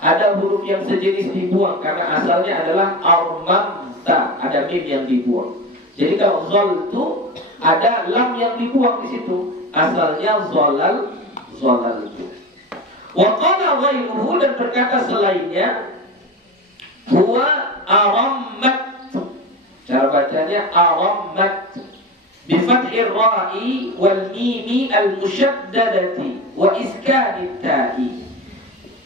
ada huruf yang sejenis dibuang, karena asalnya adalah armamta, ada mim yang dibuang. Jadi kalau zaltu ada lam yang dibuang di situ, asalnya zalaltu. Wa qala ghairuhu, dan berkata selainnya, huwa arammat. Cara bacanya arammat bi fathir ra'i wal mimi al musyaddadati wa iskanit ta'i.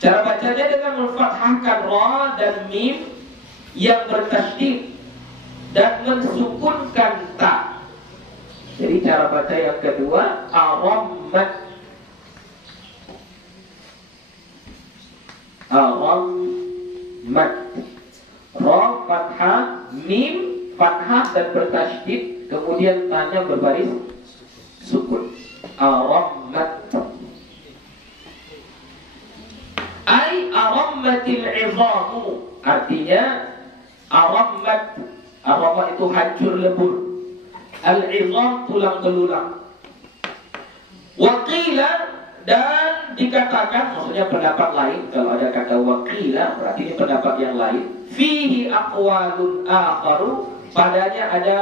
Cara bacanya dengan memfathahkan ra dan mim yang bertasydid dan mensukunkan ta. Jadi cara baca yang kedua arammat, arammat, ra fathah, mim fathah dan bertasydid, kemudian tanya berbaris sukun. Arammat ai arammatil 'idhamu, artinya arammat, arammat itu hancur lebur, al-'idham tulang belulang. Waqila, dan dikatakan, maksudnya pendapat lain. Kalau ada kata waqila berarti ini pendapat yang lain. Fihi aqwalun akharu, padanya ada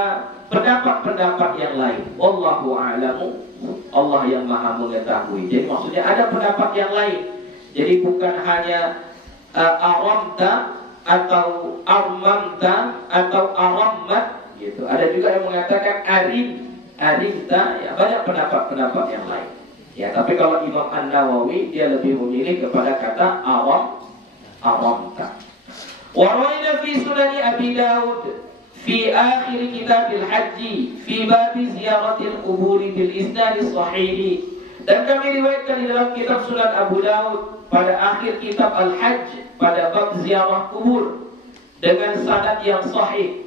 pendapat-pendapat yang lain. Wallahu a'lamu, Allah yang maha mengetahui. Jadi maksudnya ada pendapat yang lain. Jadi bukan hanya aramta atau armamta atau arammat, gitu. Ada juga yang mengatakan arinta, ya banyak pendapat-pendapat yang lain. Ya, tapi kalau Imam An-Nawawi dia lebih memilih kepada kata awamta. Wa rawaina fi sunani Abi Daud fi akhir kitabil haji fi bab ziyaratil qubur bil isnad sahih. Dan kami riwayatkan di dalam kitab Sunan Abu Daud pada akhir kitab Al-Hajj pada bab ziarah kubur dengan sanad yang sahih.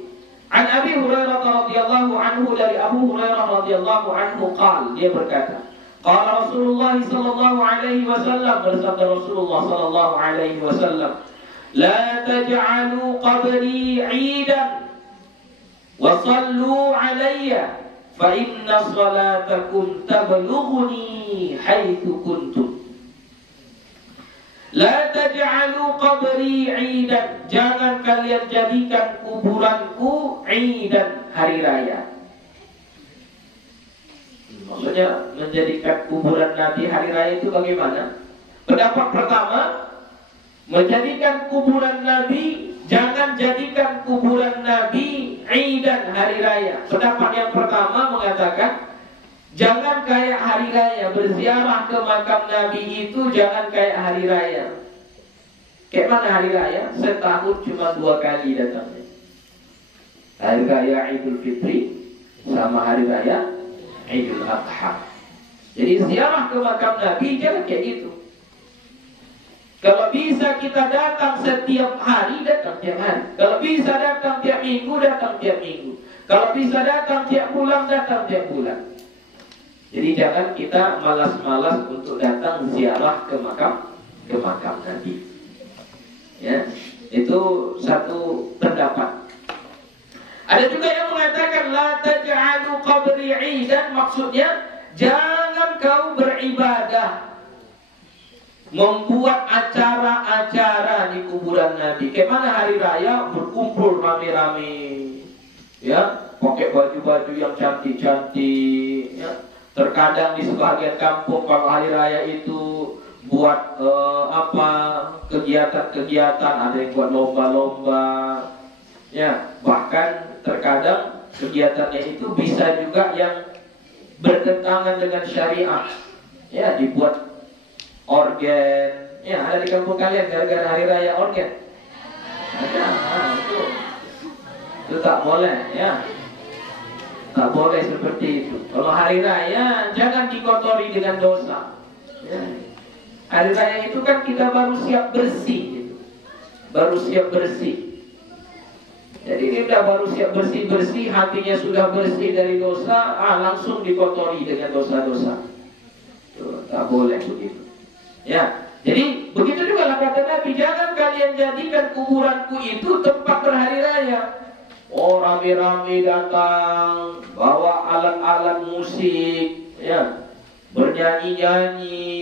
An Abi Hurairah radhiyallahu anhu, dari Abu Hurairah radhiyallahu anhu qala, dia berkata, qala Rasulullah sallallahu alaihi wasallam, bersabda Rasulullah sallallahu alaihi wasallam, la taj'alu qabri 'idan wa sallu 'alayya fa inna salatakum tablughuni haitsu kuntum. La taj'alu qabri 'idan, jangan kalian jadikan kuburanku 'idan, hari raya. Maksudnya menjadikan kuburan Nabi hari raya itu bagaimana? Pendapat pertama, menjadikan kuburan Nabi, jangan jadikan kuburan Nabi 'idan, hari raya. Pendapat yang pertama mengatakan jangan kayak hari raya, berziarah ke makam Nabi itu jangan kayak hari raya. Kayak mana hari raya? Setahun cuma 2 kali datangnya. Hari raya Idul Fitri sama hari raya Idul Adha. Jadi ziarah ke makam Nabi jangan kayak gitu. Kalau bisa kita datang setiap hari, datang tiap hari. Kalau bisa datang tiap minggu, datang tiap minggu. Kalau bisa datang tiap bulan, datang tiap bulan. Jadi jangan kita malas-malas untuk datang ziarah ke makam Nabi. Ya, itu satu pendapat. Ada juga yang mengatakan la taj'alu qabri 'idan, maksudnya jangan kau beribadah, membuat acara-acara di kuburan Nabi. Kayak mana hari raya berkumpul rame-rame, ya, pakai baju-baju yang cantik-cantik, ya. Terkadang di sebagian kampung kalau hari raya itu buat kegiatan-kegiatan, ada yang buat lomba-lomba, ya. Bahkan terkadang kegiatannya itu bisa juga yang bertentangan dengan syariat, ya, dibuat organ, ya, ada di kampung kalian gara-gara hari raya organ. Ada, itu tak boleh, ya. Tak boleh seperti itu. Kalau hari raya jangan dikotori dengan dosa, ya. Hari raya itu kan kita baru siap bersih gitu. Baru siap bersih. Jadi ini udah baru siap bersih-bersih, hatinya sudah bersih dari dosa, langsung dikotori dengan dosa-dosa. Tuh, tak boleh begitu. Ya, jadi begitu juga lah kata Nabi, jangan kalian jadikan kuburanku itu tempat berhari raya. Oh, rame-rame datang, bawa alat-alat musik, ya, bernyanyi-nyanyi,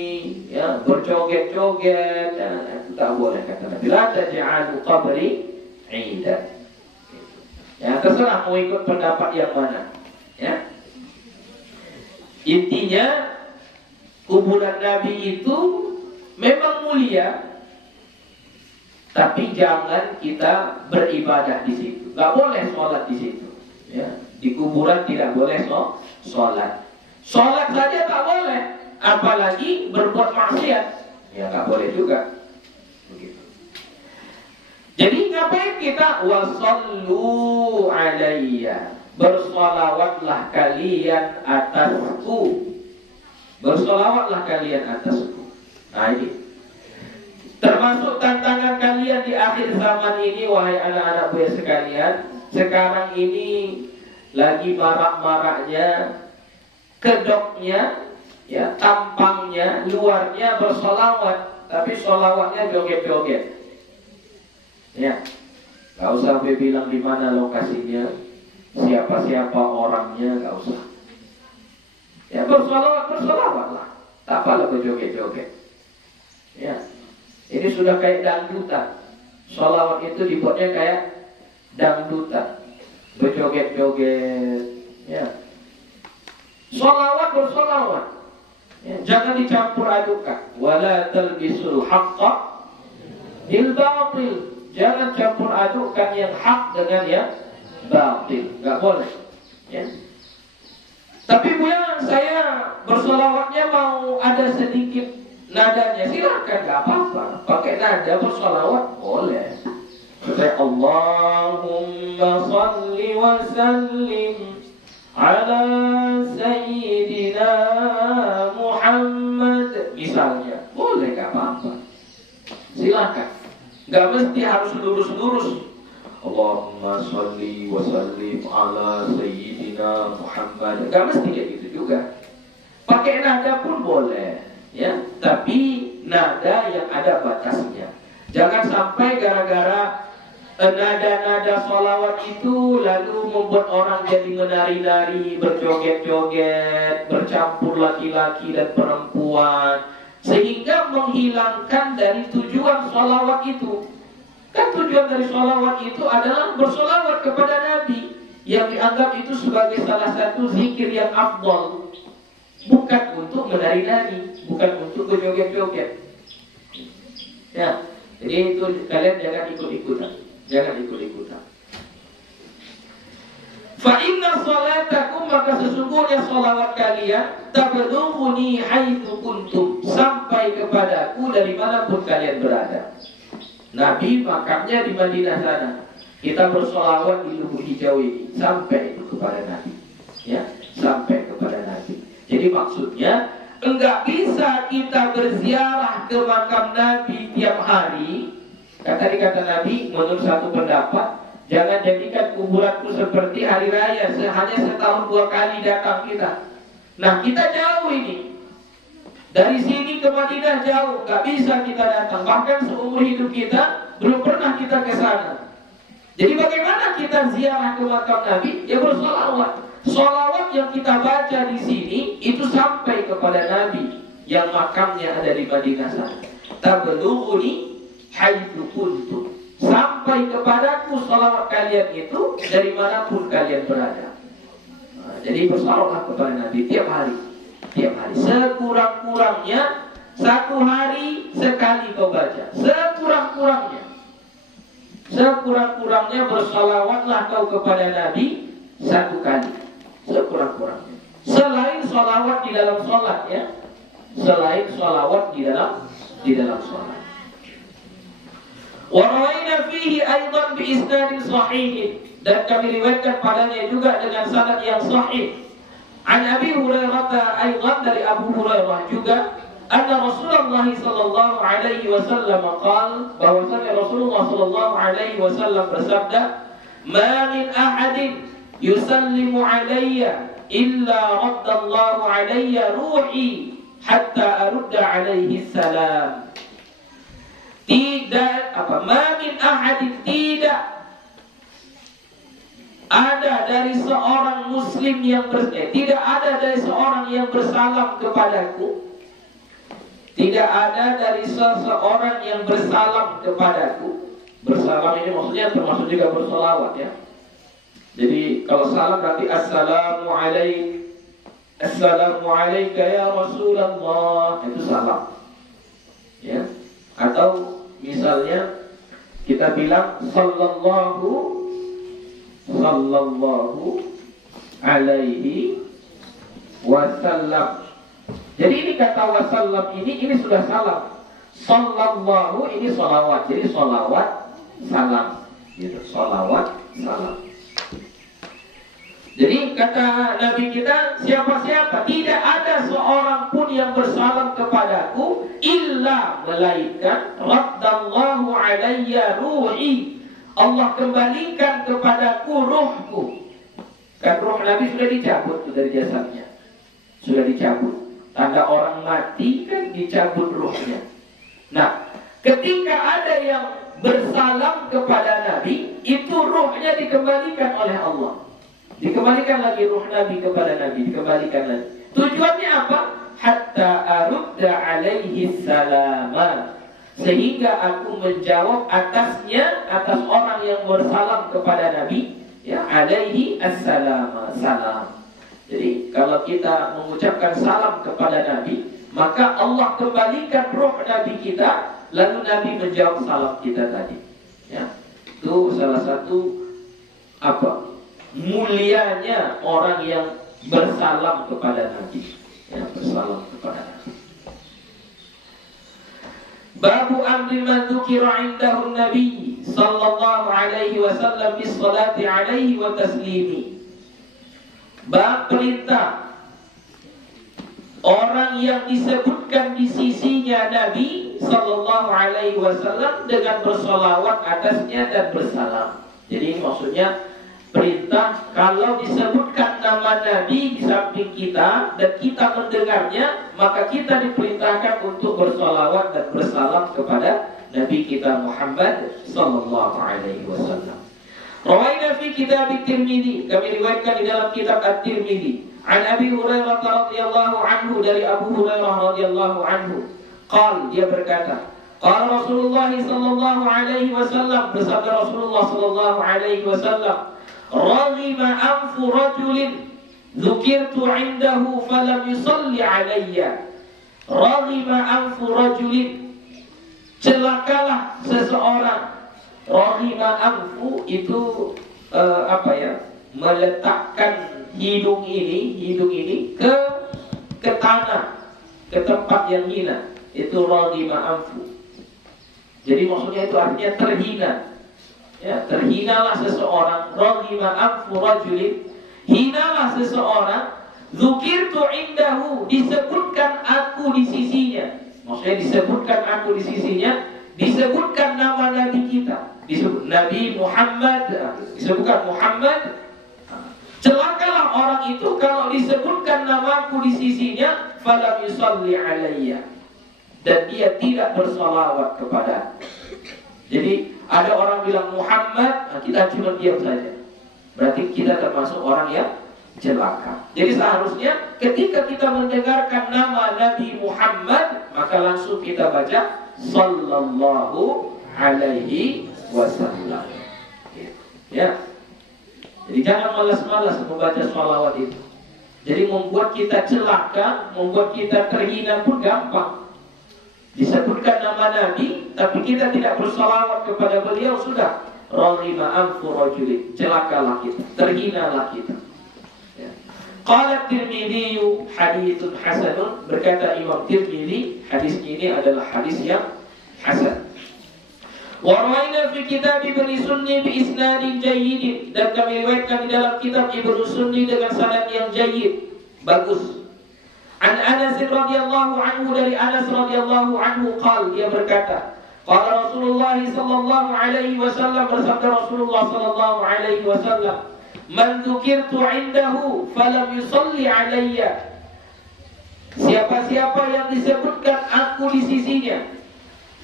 ya, berjoget-joget, ya, itu tak boleh kata Nabi. La taj'alu qabri 'idan. Ya, terserah mau ikut pendapat yang mana, ya. Intinya kuburan Nabi itu memang mulia, tapi jangan kita beribadah di situ. Gak boleh sholat di situ. Ya, di kuburan tidak boleh sholat. Sholat saja tak boleh, apalagi berbuat maksiat. Ya, gak boleh juga. Begitu. Jadi ngapain kita wasallu alayya? Bersolawatlah kalian atasku. Bersolawatlah kalian atasku. Nah, ini termasuk tantangan kalian di akhir zaman ini, wahai anak-anak buah sekalian. Sekarang ini lagi marak-maraknya, kedoknya, ya, tampangnya, luarnya bersolawat, tapi solawatnya joget-joget. Ya, gak usah bilang di mana lokasinya, siapa-siapa orangnya, gak usah. Ya, bersolawatlah, tak apalah berjoget-joget. Ya. Ini sudah kayak dangdutan. Sholawat itu dibuatnya kayak dangdutan, berjoget-joget, ya. Sholawat bersolawat, ya. Jangan dicampur adukan. Wala talbisul haqqa bil batil. Jangan campur adukan yang hak dengan yang batil, nggak boleh. Ya. Tapi Buya, saya bersolawatnya mau ada sedikit nadanya, silakan, nggak apa-apa. Pakai nada bersolawat boleh. Seperti Allahumma salli wa sallim ala sayyidina Muhammad, misalnya, boleh, nggak apa-apa. Silakan. Nggak mesti harus lurus-lurus. Allahumma salli wa sallim ala sayyidina Muhammad. Nggak mesti kayak gitu juga. Pakai nada pun boleh, ya. Tapi nada yang ada batasnya. Jangan sampai gara-gara nada-nada sholawat itu lalu membuat orang jadi menari-nari, berjoget-joget, bercampur laki-laki dan perempuan, sehingga menghilangkan dari tujuan sholawat itu. Kan tujuan dari sholawat itu adalah bersolawat kepada Nabi, yang dianggap itu sebagai salah satu zikir yang afdal, bukan untuk menari-nari, bukan untuk berjoget-joget. Ya, jadi itu kalian jangan ikut-ikutan. Jangan ikut-ikutan. Fa inna salatakum, maka sesungguhnya salawat kalian tablughuni haitsu kuntum, sampai kepadaku dari manapun kalian berada. Nabi makamnya di Madinah sana. Kita bersolawat di Lubuk Hijau ini sampai itu kepada Nabi. Ya, sampai kepada Nabi. Jadi maksudnya enggak bisa kita berziarah ke makam Nabi tiap hari. Tadi kata Nabi, menurut satu pendapat, jangan jadikan kuburanku seperti hari raya, hanya setahun 2 kali datang kita. Nah, kita jauh ini. Dari sini ke Madinah jauh, gak bisa kita datang. Bahkan seumur hidup kita belum pernah kita ke sana. Jadi bagaimana kita ziarah ke makam Nabi? Ya bersolawat. Solawat yang kita baca di sini itu sampai kepada Nabi yang makamnya ada di Madinah sana. Tablughuni haitsu kuntum, sampai kepadaku salawat kalian itu dari manapun kalian berada. Nah, jadi bersalawat kepada Nabi tiap hari, sekurang-kurangnya 1 hari sekali kau baca, sekurang-kurangnya bersalawatlah kau kepada Nabi 1 kali, sekurang-kurangnya. Selain salawat di dalam sholat, ya, selain salawat di dalam sholat. Warawaina fihi aidan bi isnadin sahih, dan kami riwayatkan padanya juga dengan sanad yang sahih. An Abi Hurairah aidan, dari Abu Hurairah juga, anna Rasulullah sallallahu alaihi wasallam qala, bahwasanya Rasulullah sallallahu alaihi wasallam bersabda, "Ma min ahadin yusallimu alayya illa raddallahu alayya ruhi hatta arudda alaihi salam." Tidak mamin ahadin, tidak ada dari seorang muslim yang tidak ada dari seorang yang bersalam kepadaku. Tidak ada dari seseorang yang bersalam kepadaku. Bersalam ini maksudnya termasuk juga bersolawat, ya. Jadi kalau salam berarti assalamu alayka ya Rasulullah, itu salam, ya. Atau misalnya kita bilang sallallahu alaihi wasallam. Jadi ini kata wasallam ini sudah salam. Sallallahu ini salawat. Jadi salawat salam, gitu. Salawat salam. Jadi kata Nabi kita, siapa-siapa, tidak ada seorang pun yang bersalam kepadaku illa melainkan raddallahu alayya ruhi, Allah kembalikan kepadaku ruhku. Kan ruh Nabi sudah dicabut dari jasadnya, sudah dicabut. Tanda orang mati kan dicabut ruhnya. Nah, ketika ada yang bersalam kepada Nabi, itu ruhnya dikembalikan oleh Allah. Dikembalikan lagi ruh Nabi kepada Nabi, dikembalikan lagi. Tujuannya apa? Hatta arudda alaihi salama, sehingga aku menjawab atasnya, atas orang yang bersalam kepada Nabi, ya, alaihi assalama, salam. Jadi kalau kita mengucapkan salam kepada Nabi, maka Allah kembalikan ruh Nabi kita, lalu Nabi menjawab salam kita tadi. Ya, itu salah satu mulianya orang yang bersalam kepada Nabi, ya, bersalam kepada Nabi. Babu amri man dzukira indahu Nabi sallallahu alaihi wasallam bis salati alaihi wa taslimi. Bab perintah orang yang disebutkan di sisinya Nabi sallallahu alaihi wasallam dengan bersolawat atasnya dan bersalam. Jadi ini maksudnya perintah kalau disebutkan nama Nabi di samping kita dan kita mendengarnya, maka kita diperintahkan untuk bersolawat dan bersalam kepada Nabi kita Muhammad sallallahu alaihi wasallam. Rawaina fi kitab At-Tirmidzi, kami riwayatkan di dalam kitab At-Tirmidzi, an Abi Hurairah radhiyallahu anhu, dari Abu Hurairah radhiyallahu anhu, qala, dia berkata, qala Rasulullah sallallahu alaihi wasallam, bersabda Rasulullah sallallahu alaihi wasallam, raghima anfu rajulin dzukirtu indahu falam yusalli alayya. Raghima anfu rajulin, celakalah seseorang. Raghima anfu itu meletakkan hidung ini ke tanah, ke tempat yang hina. Itu raghima anfu. Jadi maksudnya itu artinya terhina. Ya, terhinalah seseorang. Raghima anfu rajulin, hinalah seseorang. Dzukirtu indahu, disebutkan aku di sisinya. Maksudnya disebutkan aku di sisinya, disebutkan nama Nabi kita, disebut Nabi Muhammad, disebutkan Muhammad. Celakalah orang itu kalau disebutkan namaku di sisinya, falam yusalli alayya, dan dia tidak bersalawat kepada. Jadi ada orang bilang Muhammad, kita cuma diam saja, berarti kita termasuk orang yang celaka. Jadi seharusnya ketika kita mendengarkan nama Nabi Muhammad, maka langsung kita baca sallallahu alaihi wasallam. Ya. Jadi jangan malas-malas membaca sholawat itu. Jadi membuat kita celaka, membuat kita terhina pun gampang. Disebutkan nama Nabi, tapi kita tidak bersalawat kepada beliau, sudah raghima anfu rajulin, celakalah kita, terhinalah kita. Ya. Qala Tirmidzi haditsun hasanun, berkata Imam Tirmidzi, hadis ini adalah hadis yang hasan. Wa rawaina fi kitab Ibnu Sunni bi isnadin jayyid, dan kami riwayatkan di dalam kitab Ibnu Sunni dengan sanad yang jayyid, bagus. An Anas radhiyallahu anhu, dari Anas radhiyallahu anhu qala, dia berkata, qala Rasulullah sallallahu alaihi wasallam, bersabda Rasulullah sallallahu alaihi wasallam, man dzukirtu indahu falam yusalli alayya. Siapa-siapa yang disebutkan aku di sisinya,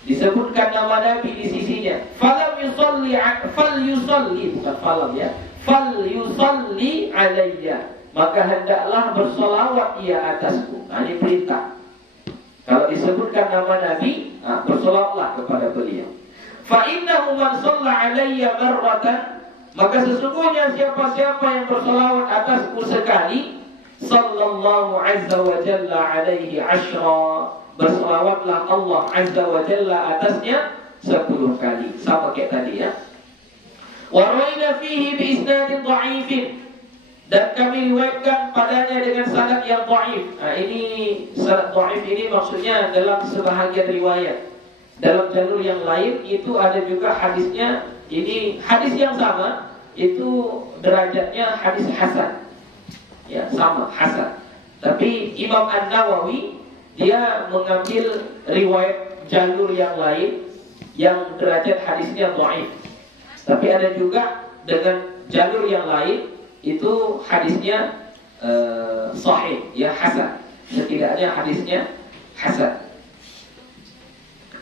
disebutkan nama Nabi di sisinya, falam yusalli, fal yusalli, bukan falam ya, fal yusalli alayya, maka hendaklah bersolawat ia atasku. Nah, ini perintah. Kalau disebutkan nama Nabi, bersolawatlah kepada beliau. Fa innahu man shalla alayya marratan, maka sesungguhnya siapa-siapa yang bersolawat atasku sekali, sallallahu azza wa jalla alaihi ashra, bersolawatlah Allah azza wa jalla atasnya 10 kali. Sama kayak tadi ya. Wa rawaina fihi bi isnadin dha'ifin, dan kami riwayatkan padanya dengan sanad yang dhaif. Nah, ini sanad dhaif ini maksudnya dalam sebahagian riwayat. Dalam jalur yang lain itu ada juga hadisnya, ini hadis yang sama, itu derajatnya hadis hasan. Ya, sama, hasan. Tapi Imam An-Nawawi dia mengambil riwayat jalur yang lain yang derajat hadisnya dhaif. Tapi ada juga dengan jalur yang lain itu hadisnya sahih, ya hasan. Setidaknya hadisnya hasan.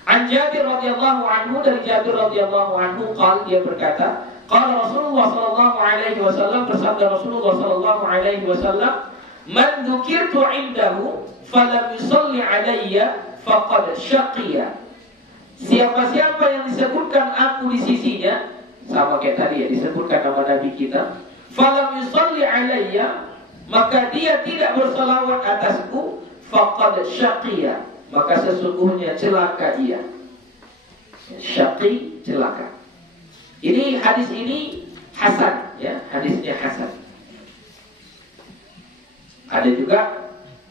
An Jabir radhiyallahu anhu, dari Jabir radhiyallahu anhu qala, dia berkata, qala Rasulullah sallallahu alaihi wasallam, bersabda Rasulullah sallallahu alaihi wasallam, man dzukirtu indahu falam yusalli alayya faqad syaqiya. Siapa-siapa yang disebutkan aku di sisinya, sama kayak tadi ya, disebutkan nama Nabi kita, falam yusalli alayya, maka dia tidak bersalawat atasku, faqad syaqiya, maka sesungguhnya celaka ia. Syaqi, celaka. Ini hadis ini hasan, ya, hadisnya hasan. Ada juga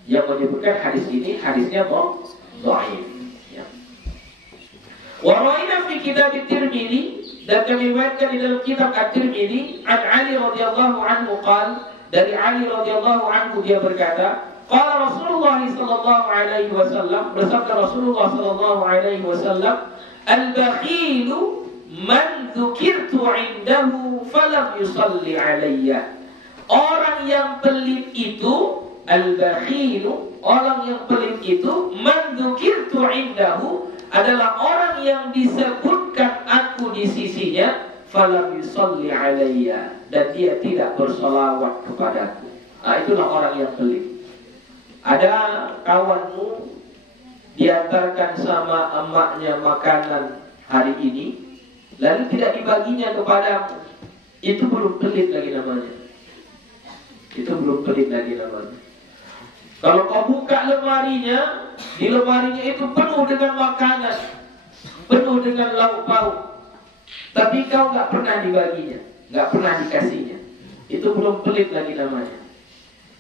yang menyebutkan hadis ini hadisnya dhaif, ya. Wa rawaina fi kitab at-Tirmidzi, dan kami riwayatkan di dalam kitab at-Tirmidzi an Ali radhiyallahu anhu qala, dari Ali radhiyallahu anhu dia berkata, qala Rasulullah sallallahu alaihi wasallam, bersabda Rasulullah sallallahu alaihi wasallam, al-bakhilu man dzukirtu indahu falam yusalli alayya. Orang yang pelit itu, al-bakhilu, orang yang pelit itu, man dzukirtu indahu, adalah orang yang disebutkan aku di sisinya, falam yusalli alayya, dan dia tidak bersolawat kepadaku. Nah, itulah orang yang pelit. Ada kawanmu diantarkan sama emaknya makanan hari ini, lalu tidak dibaginya kepadamu, itu belum pelit lagi namanya. Itu belum pelit lagi namanya. Kalau kau buka lemarinya, di lemarinya itu penuh dengan makanan, penuh dengan lauk pauk, tapi kau nggak pernah dibaginya, nggak pernah dikasihnya, itu belum pelit lagi namanya.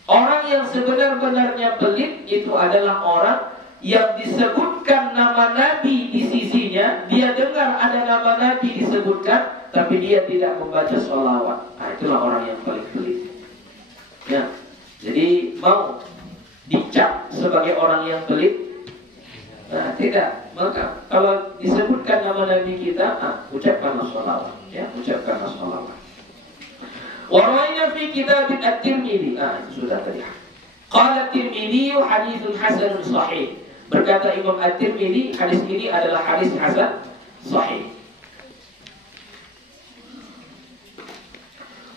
Orang yang sebenar-benarnya pelit itu adalah orang yang disebutkan nama Nabi di sisinya, dia dengar ada nama Nabi disebutkan, tapi dia tidak membaca sholawat. Nah, itulah orang yang paling pelit. Ya, jadi mau dicap sebagai orang yang pelit? Nah, tidak. Maka kalau disebutkan nama Nabi kita, ucapkanlah sholawat. Ya, ucapkanlah sholawat. Warwayna fi kitab at-Tirmidzi. Itu sudah tadi. Qala at-Tirmidzi haditsun hasanun sahih. Berkata Imam at-Tirmidzi, hadis ini adalah hadis hasan sahih.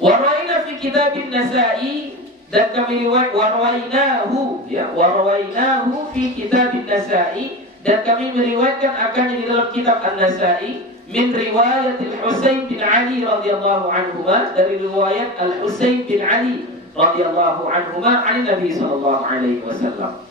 Warwayna fi kitab an-Nasa'i, dan kami warwainahu, ya, warwainahu fi kitab an-Nasa'i, dan kami meriwayatkan akannya di dalam kitab an-Nasa'i min riwayat al-Husain bin Ali radhiyallahu anhuma, dari riwayat al-Husain bin Ali radhiyallahu anhuma an Nabi sallallahu alaihi wasallam,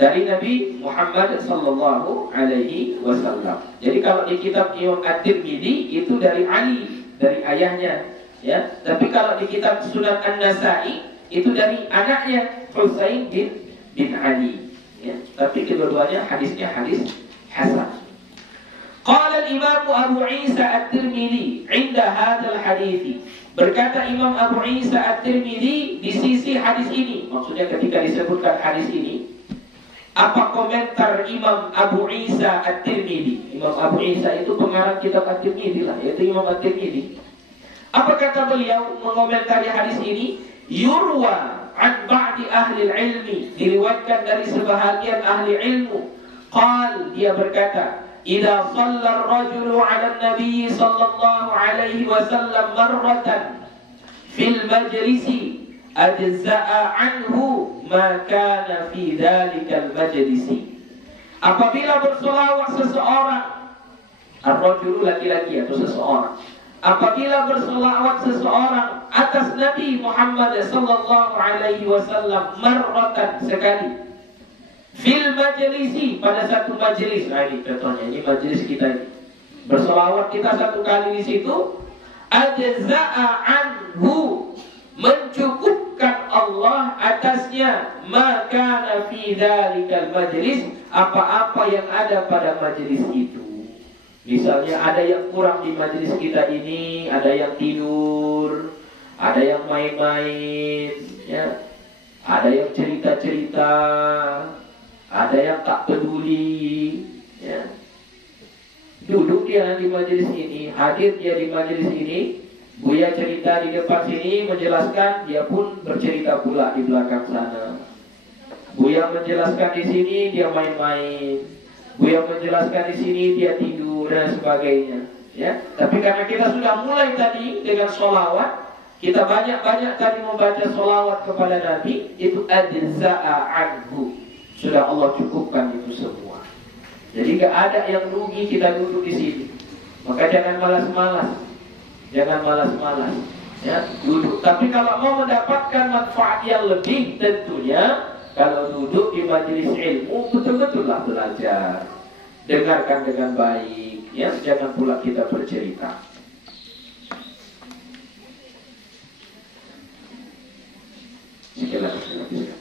dari Nabi Muhammad sallallahu alaihi wasallam. Jadi kalau di kitab Imam at-Tirmidzi itu dari Ali, dari ayahnya, ya. Tapi kalau di kitab Sunan An-Nasa'i itu dari anaknya Husain bin Ali, ya. Tapi kedua-duanya hadisnya hadis hasan. Qala al-Imam Abu Isa at-Tirmidzi 'inda hadzal hadits. Berkata Imam Abu Isa at-Tirmidzi di sisi hadis ini, maksudnya ketika disebutkan hadis ini, apa komentar Imam Abu Isa at-Tirmidzi? Imam Abu Isa itu pengarang kitab at-Tirmidzi lah, yaitu Imam at-Tirmidzi. Apa kata beliau mengomentari hadis ini? Yurwa an ba'di ahli ilmi, diriwayatkan dari sebahagian ahli ilmu. Qal, dia berkata, idza shalla ar-rajulu 'ala an-nabiy sallallahu alaihi wasallam marratan fil majlisi ajza'a anhu ma kana fi dzalikal majlisi. Apabila bersolawat seseorang, ar-rajulu laki-laki atau seseorang, apabila bersolawat seseorang atas Nabi Muhammad sallallahu alaihi wasallam marratan, sekali, fil majlisi, pada satu majelis. Nah, ini contohnya, ini majelis kita ini. Bersolawat kita satu kali di situ, ajza'a anhu, mencukupkan Allah atasnya, maka fi dzalikal majlis, apa-apa yang ada pada majelis itu. Misalnya ada yang kurang di majelis kita ini, ada yang tidur, ada yang main-main, ya, ada yang cerita-cerita, ada yang tak peduli, ya. Duduk dia di majelis ini, hadir dia di majelis ini, Buya cerita di depan sini menjelaskan, dia pun bercerita pula di belakang sana. Buya menjelaskan di sini, dia main-main. Buya menjelaskan di sini, dia tidur dan sebagainya. Ya, tapi karena kita sudah mulai tadi dengan sholawat, kita banyak-banyak tadi membaca sholawat kepada Nabi, itu ajza'a anhu. Sudah Allah cukupkan itu semua. Jadi gak ada yang rugi kita duduk di sini. Maka jangan malas-malas. Jangan malas-malas, ya, duduk. Tapi kalau mau mendapatkan manfaat yang lebih, tentunya kalau duduk di majelis ilmu, betul-betullah belajar, dengarkan dengan baik, ya, jangan pula kita bercerita. silakan.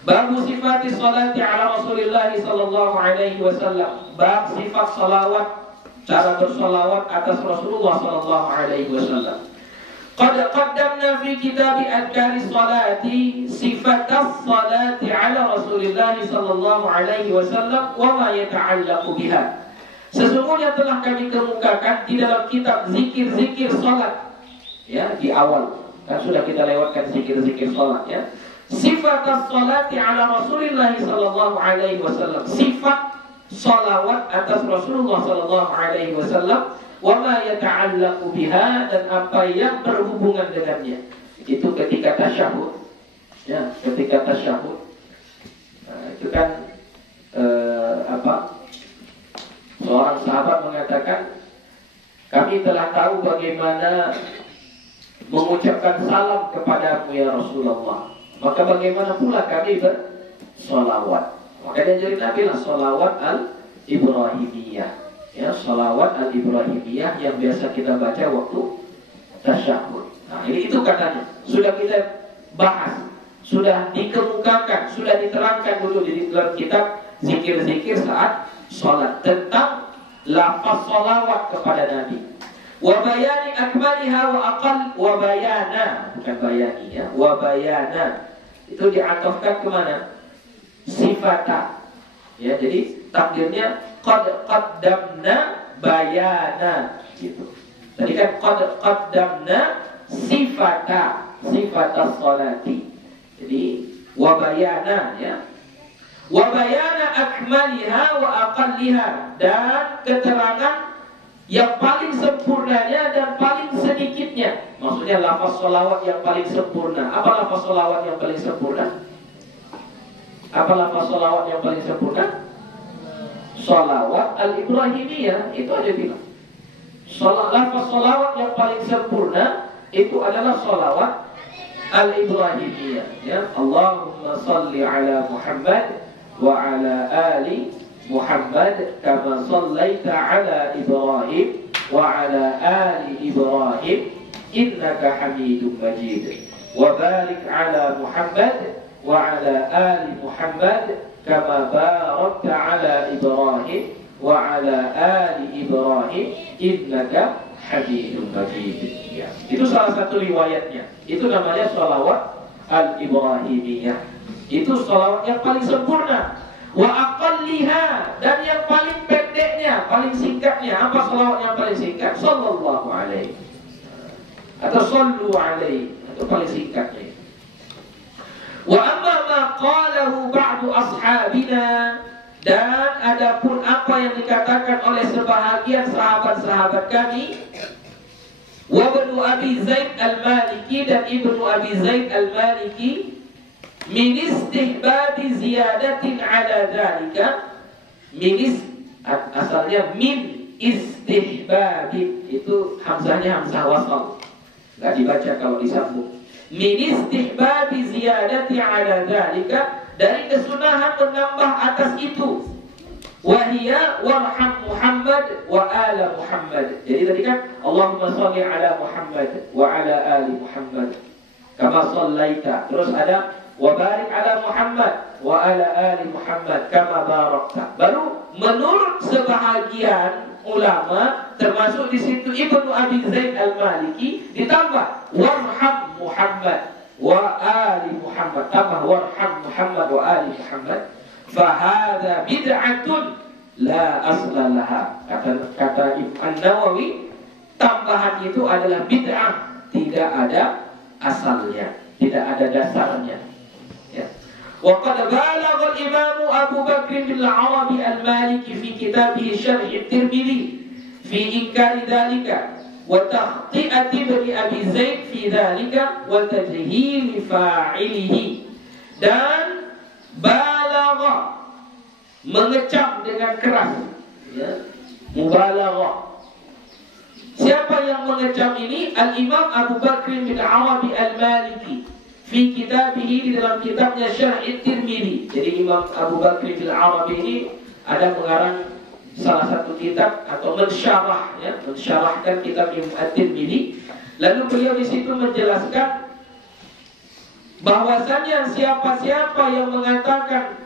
Babu sifat salati ala Rasulillah sallallahu alaihi wasallam. Bab sifat salawat, cara bersalawat atas Rasulullah sallallahu alaihi wasallam. Qad qaddamna fi kitab adkari salati sifat as-salati ala Rasulillah sallallahu alaihi wasallam wa ma yata'allaqu biha. Sesungguhnya telah kami kemukakan di dalam kitab zikir-zikir salat. Ya, di awal kan sudah kita lewatkan zikir-zikir salat ya. Sifat as-salati ala Rasulillah sallallahu alaihi wasallam. Sifat salawat atas Rasulullah sallallahu alaihi wasallam wa ma yata'allaqu biha, dan apa yang berhubungan dengannya. Itu ketika tasyahud. Ya, ketika tasyahud. Nah, itu kan seorang sahabat mengatakan, kami telah tahu bagaimana mengucapkan salam kepadamu ya Rasulullah. Maka bagaimana pula kami bersolawat. Maka diajari Nabi lah solawat al-Ibrahimiyah. Ya, solawat al-Ibrahimiyah yang biasa kita baca waktu tasyahud. Nah, ini itu katanya. Sudah kita bahas, sudah dikemukakan, sudah diterangkan dulu di dalam kitab zikir-zikir saat sholat tentang lafaz solawat kepada Nabi. Wa bayani akmaliha wa aqal wa bayana, bukan bayani ya, wa bayana. Itu diatofkan kemana? Sifata. Ya, jadi takdirnya qad qaddamna bayana gitu. Tadi kan qad qaddamna sifata, sifatas salati. Jadi wa bayana ya. Wa bayana akmaliha wa aqalliha, dan keterangan yang paling sempurnanya dan paling sedikitnya. Maksudnya lafaz sholawat yang paling sempurna. Apa lafaz sholawat yang paling sempurna? Apa lafaz sholawat yang paling sempurna? Sholawat al-Ibrahimiyah. Itu aja bilang. Lafaz sholawat yang paling sempurna itu adalah sholawat al-Ibrahimiyah. Ya, Allahumma salli ala Muhammad wa ala ali Muhammad kama sallaita ala Ibrahim wa ala ali Ibrahim innaka Hamidum Majid, wa barik ala Muhammad wa ala ali Muhammad kama barakta ala Ibrahim wa ala ali Ibrahim innaka Hamidum Majid. Ya, itu salah satu riwayatnya. Itu namanya sholawat al-Ibrahimiyah. Itu sholawat yang paling sempurna. Wa aqalliha, dan yang paling pendeknya, paling singkatnya. Apa sholawat yang paling singkat? Sallallahu alaihi atau sallu alaihi, itu paling singkatnya. Wa amma ma qalahu ba'du ashabina, dan adapun apa yang dikatakan oleh sebahagian sahabat-sahabat kami, wa ibnu Abi Zaid al-Maliki, dan ibnu Abi Zaid al-Maliki, min istihbabi ziyadatin ala dzalika. Asalnya min istihbabi, itu hamzahnya hamzah wasal, nggak dibaca kalau disambung. Min istihbabi ziyadati ala dzalika, dari kesunahan menambah atas itu. Wahia warham Muhammad wa ala Muhammad. Jadi tadi kan Allahumma sholli ala Muhammad wa ala ali Muhammad kama shallaita. Terus ada wa barik ala Muhammad wa ala ali Muhammad kama barakta. Baru menurut sebahagian ulama, termasuk di situ Ibnu Abi Zaid al-Maliki, ditambah warham Muhammad wa ali Muhammad, tambah warham Muhammad wa ali Muhammad. Fahada bid'atun la asla laha. Kata Imam An-Nawawi, tambahan itu adalah bid'ah, tidak ada asalnya, tidak ada dasarnya. Ya. Wa qad balagha al-Imam Abu Bakr bin al-Arabi al-Maliki fi kitabih Syarh at-Tirmidzi fi inkar dzalika wa takhti'ati bi Abi Zaid fi dzalika wa tajhil fa'ilihi. Dan balagha, mengecam dengan keras, ya, mubalaghah. Siapa yang mengecam ini? Al-Imam Abu Bakr bin Arabi al-Maliki fi kitabih, di dalam kitabnya Syarh at-Tirmidzi. Jadi Imam Abu Bakr bin Arabi ini ada mengarang salah satu kitab atau mensyarah, ya, mensyarahkan kitab Imam at-Tirmidzi. Lalu beliau di situ menjelaskan bahwasanya siapa-siapa yang mengatakan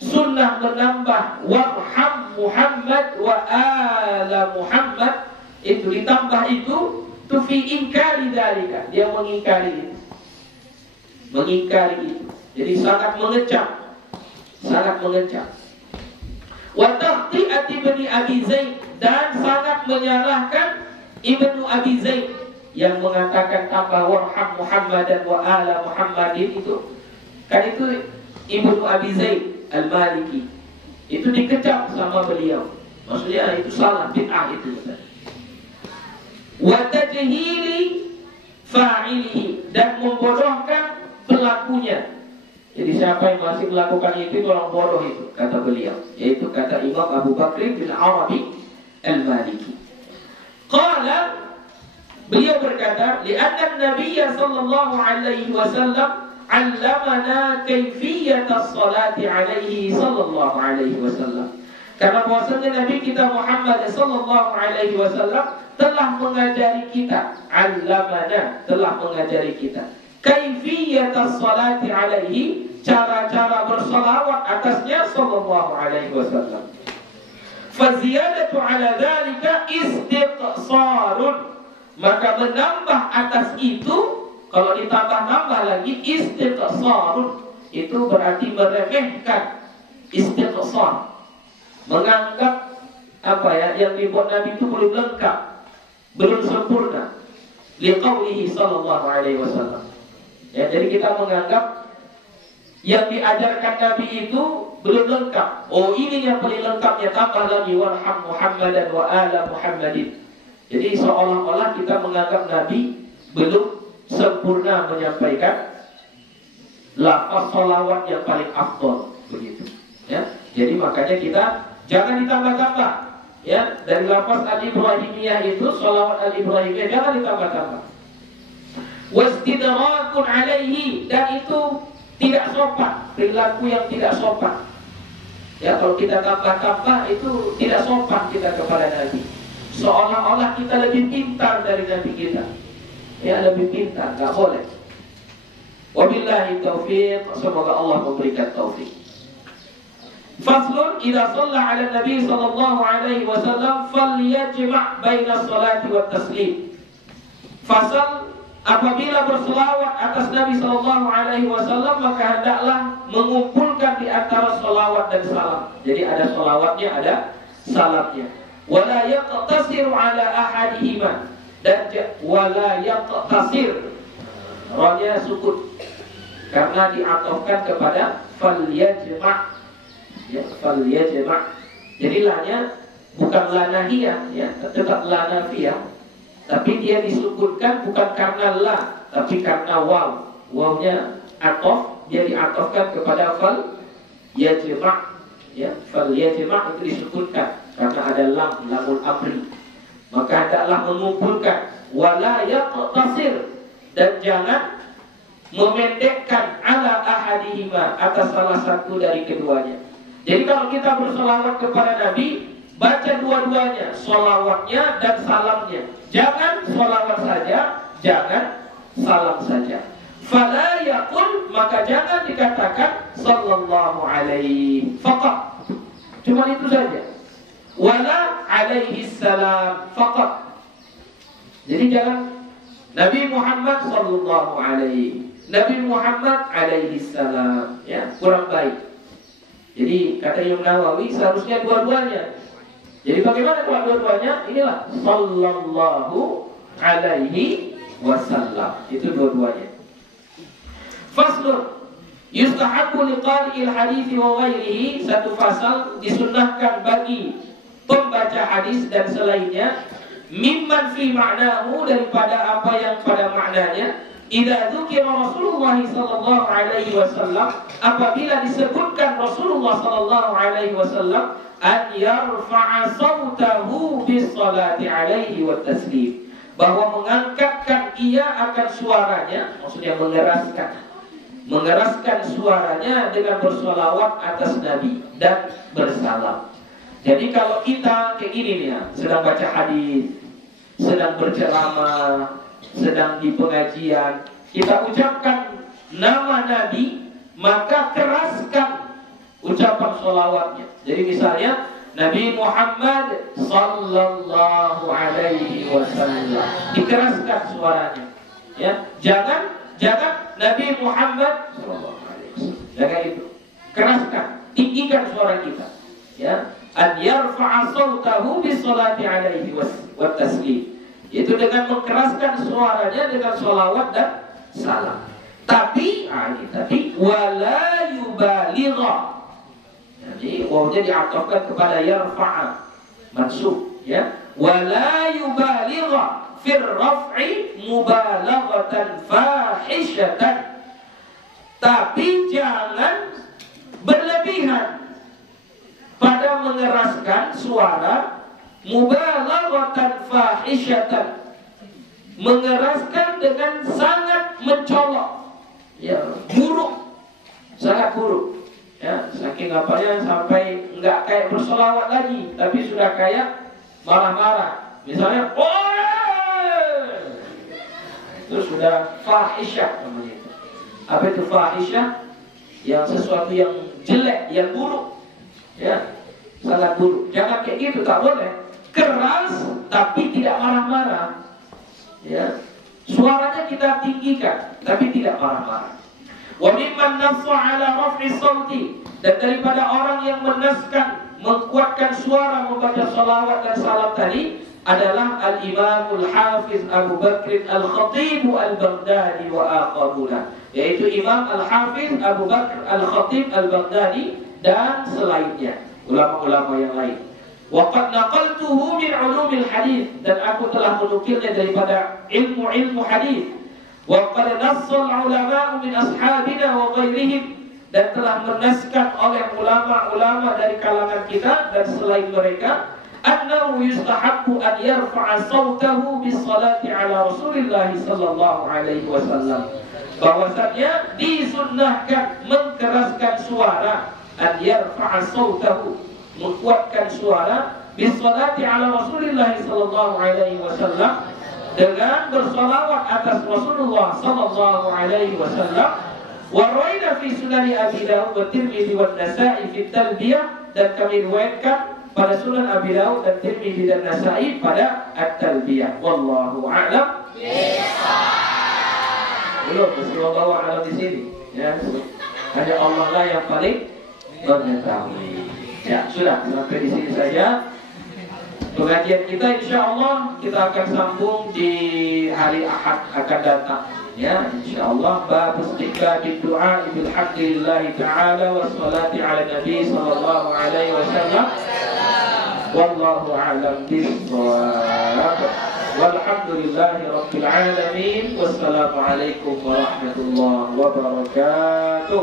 sunnah menambah warham Muhammad wa ala Muhammad, itu ditambah itu fi ingkari dzalika, dia mengingkari itu. Mengingkari itu. Jadi sangat mengecam. Sangat mengecam. Wa taqti'ati ibni Abi Zaid, dan sangat menyalahkan Ibnu Abi Zaid yang mengatakan tambah warham Muhammadan wa ala Muhammadin itu. Kan itu Ibnu Abi Zaid Al-Maliki. Itu dikecam sama beliau. Maksudnya itu salah, bid'ah itu. Wa tajhili fa'ilihi, dan membodohkan pelakunya. Jadi siapa yang masih melakukan itu orang bodoh itu, kata beliau. Yaitu kata Imam Abu Bakr bin Arabi Al-Maliki. Qala, beliau berkata, li'anna Nabiya sallallahu alaihi wasallam 'allamana kayfiyat as-salati alaihi sallallahu alaihi wasallam. Karena bahwasanya Nabi kita Muhammad sallallahu alaihi wasallam telah mengajari kita, 'allamana, telah mengajari kita kaifiyat as-salati alaihi, cara-cara bersalawat atasnya sallallahu alaihi wasallam. Faziyadatu ala dzalika istiqsarun, maka menambah atas itu, kalau ditambah-tambah lagi istiqsarun, itu berarti meremehkan. Istiqsar, menganggap apa ya, yang dibuat Nabi itu belum lengkap, belum sempurna. Liqaulihi sallallahu alaihi wasallam. Ya, jadi kita menganggap yang diajarkan Nabi itu belum lengkap. Oh, ini yang paling lengkapnya, tambah lagi warham Muhammadan wa ala Muhammadin. Jadi seolah-olah kita menganggap Nabi belum sempurna menyampaikan lafaz salawat yang paling afdal, begitu. Ya, jadi makanya kita jangan ditambah-tambah. Ya, dari lafaz al-Ibrahimiyah itu, salawat al-Ibrahimiyah jangan ditambah-tambah. Wastidrakun alaihi, dan itu tidak sopan, perilaku yang tidak sopan. Ya, kalau kita tambah-tambah itu tidak sopan kita kepada Nabi. Seolah-olah kita lebih pintar dari Nabi kita. Ya, lebih pintar, enggak boleh. Wabillahi taufiq, semoga Allah memberikan taufik. Faslun, idza shalla 'ala Nabi sallallahu alaihi wasallam falyajma' baina sholati wat taslim. Fasal, apabila berselawat atas Nabi sallallahu alaihi wasallam, maka hendaklah mengumpulkan di antara selawat dan salam. Jadi ada selawatnya, ada salamnya. Wala yaqtasiru ala ahadihima, dan wala yaqtasir, ra-nya sukun karena diatofkan kepada falyajma'. Ya, falyajma'. Jadi la-nya bukan la nahiyah, ya, tetap la nafiyah. Tapi dia disukunkan bukan karena la, tapi karena waw. Wawnya atof, dia diatofkan kepada fal yajma'. Ya, fal yajma' itu disukunkan karena ada lam, lamul amri. Maka hendaklah mengumpulkan. Wala yaqtasir, dan jangan memendekkan ala ahadihima, atas salah satu dari keduanya. Jadi kalau kita berselawat kepada Nabi, baca dua-duanya, selawatnya dan salamnya. Jangan selawat saja, jangan salam saja. Fala yaqul, maka jangan dikatakan sallallahu alaihi faqat, cuma itu saja. Wala alaihi salam faqat. Jadi jangan Nabi Muhammad sallallahu alaihi, Nabi Muhammad alaihi salam, ya, kurang baik. Jadi kata Imam Nawawi seharusnya dua-duanya. Jadi bagaimana kalau dua-duanya? Inilah sallallahu alaihi wasallam. Itu dua-duanya. Faslun, yustahabbu liqari'il hadithi wa ghairihi. Satu fasal, disunnahkan bagi pembaca hadis dan selainnya, mimman fi ma'nahu, daripada apa yang pada maknanya. Idza dzukira Rasulullah sallallahu alaihi wasallam, apabila disebutkan Rasulullah sallallahu alaihi wasallam, an yarfa'a sautahu bis salati alaihi wat taslim, bahwa mengangkatkan ia akan suaranya, maksudnya mengeraskan suaranya dengan bersolawat atas Nabi dan bersalam. Jadi kalau kita kayak gini nih ya, sedang baca hadis, sedang berceramah, sedang di pengajian, kita ucapkan nama Nabi, maka keraskan ucapan sholawatnya. Jadi misalnya Nabi Muhammad sallallahu alaihi wasallam, dikeraskan suaranya. Ya, jangan Nabi Muhammad sallallahu alaihi wasallam. Jangan itu. Keraskan, tinggikan suara kita. Ya, an yarfa'a sautahu bis salati alaihi wa taslim. Itu dengan mengeraskan suaranya dengan sholawat dan salam. Tapi wala yubaligha. Jadi wawnya diatofkan kepada yarfa'a, mansub, ya. Wala yubaligha fir raf'i mubalaghatan fahishatan. Tapi jangan berlebihan pada mengeraskan suara, mubalaghatan fahishatan, mengeraskan dengan sangat mencolok, ya, buruk, sangat buruk. Ya, saking apanya sampai enggak kayak bersolawat lagi, tapi sudah kayak marah-marah. Misalnya, itu sudah fahisyah namanya itu. Apa itu fahisyah? Yang sesuatu yang jelek, yang buruk, ya, sangat buruk. Jangan kayak gitu, tak boleh. Keras tapi tidak marah-marah. Ya, suaranya kita tinggikan, tapi tidak marah-marah. Wa mimman nassa ala raf'i sauti, dan daripada orang yang menaskan, menguatkan suara membaca salawat dan salam tadi adalah al-Imamul Hafiz Abu Bakr Al-Khatib Al-Baghdadi wa akharuna, yaitu Imam Al-Hafiz Abu Bakr Al-Khatib Al-Baghdadi dan selainnya, ulama-ulama yang lain. Wa qad naqaltuhu min ulumil hadis, dan aku telah menukilnya daripada ilmu-ilmu hadis. Wa qad nassal ulama min ashabina wa ghairihim, dan telah menaskan oleh ulama-ulama dari kalangan kita dan selain mereka, annahu yustahabbu an yarfa'a sautahu bis salati ala Rasulillah sallallahu alaihi wasallam, bahwasanya disunnahkan mengeraskan suara, an yarfa'a sautahu, menguatkan suara, bis salati ala Rasulillah sallallahu alaihi wasallam, dengan bersalawat atas Rasulullah sallallahu alaihi wasallam. Wa rawaina fi sunan Abi Dawud wa Tirmidzi wa Nasa'i fi talbiyah, dan kami riwayatkan pada Sunan Abi Dawud dan Tirmidzi dan Nasa'i pada at-talbiyah. Wallahu a'lam. Belum, sallallahu a'lam di sini. Ya, hanya Allah lah yang paling mengetahui. Ya, sudah, sampai di sini saja pengajian kita. Insyaallah kita akan sambung di hari Ahad akan datang. Ya, insyaallah bab istiqbal doa bil hamdilillah taala wassalatu ala nabi sallallahu alaihi wasallam. Wallahu a'lam bis-shawab. Walhamdulillahi rabbil alamin. Wassalamu alaikum warahmatullahi wabarakatuh.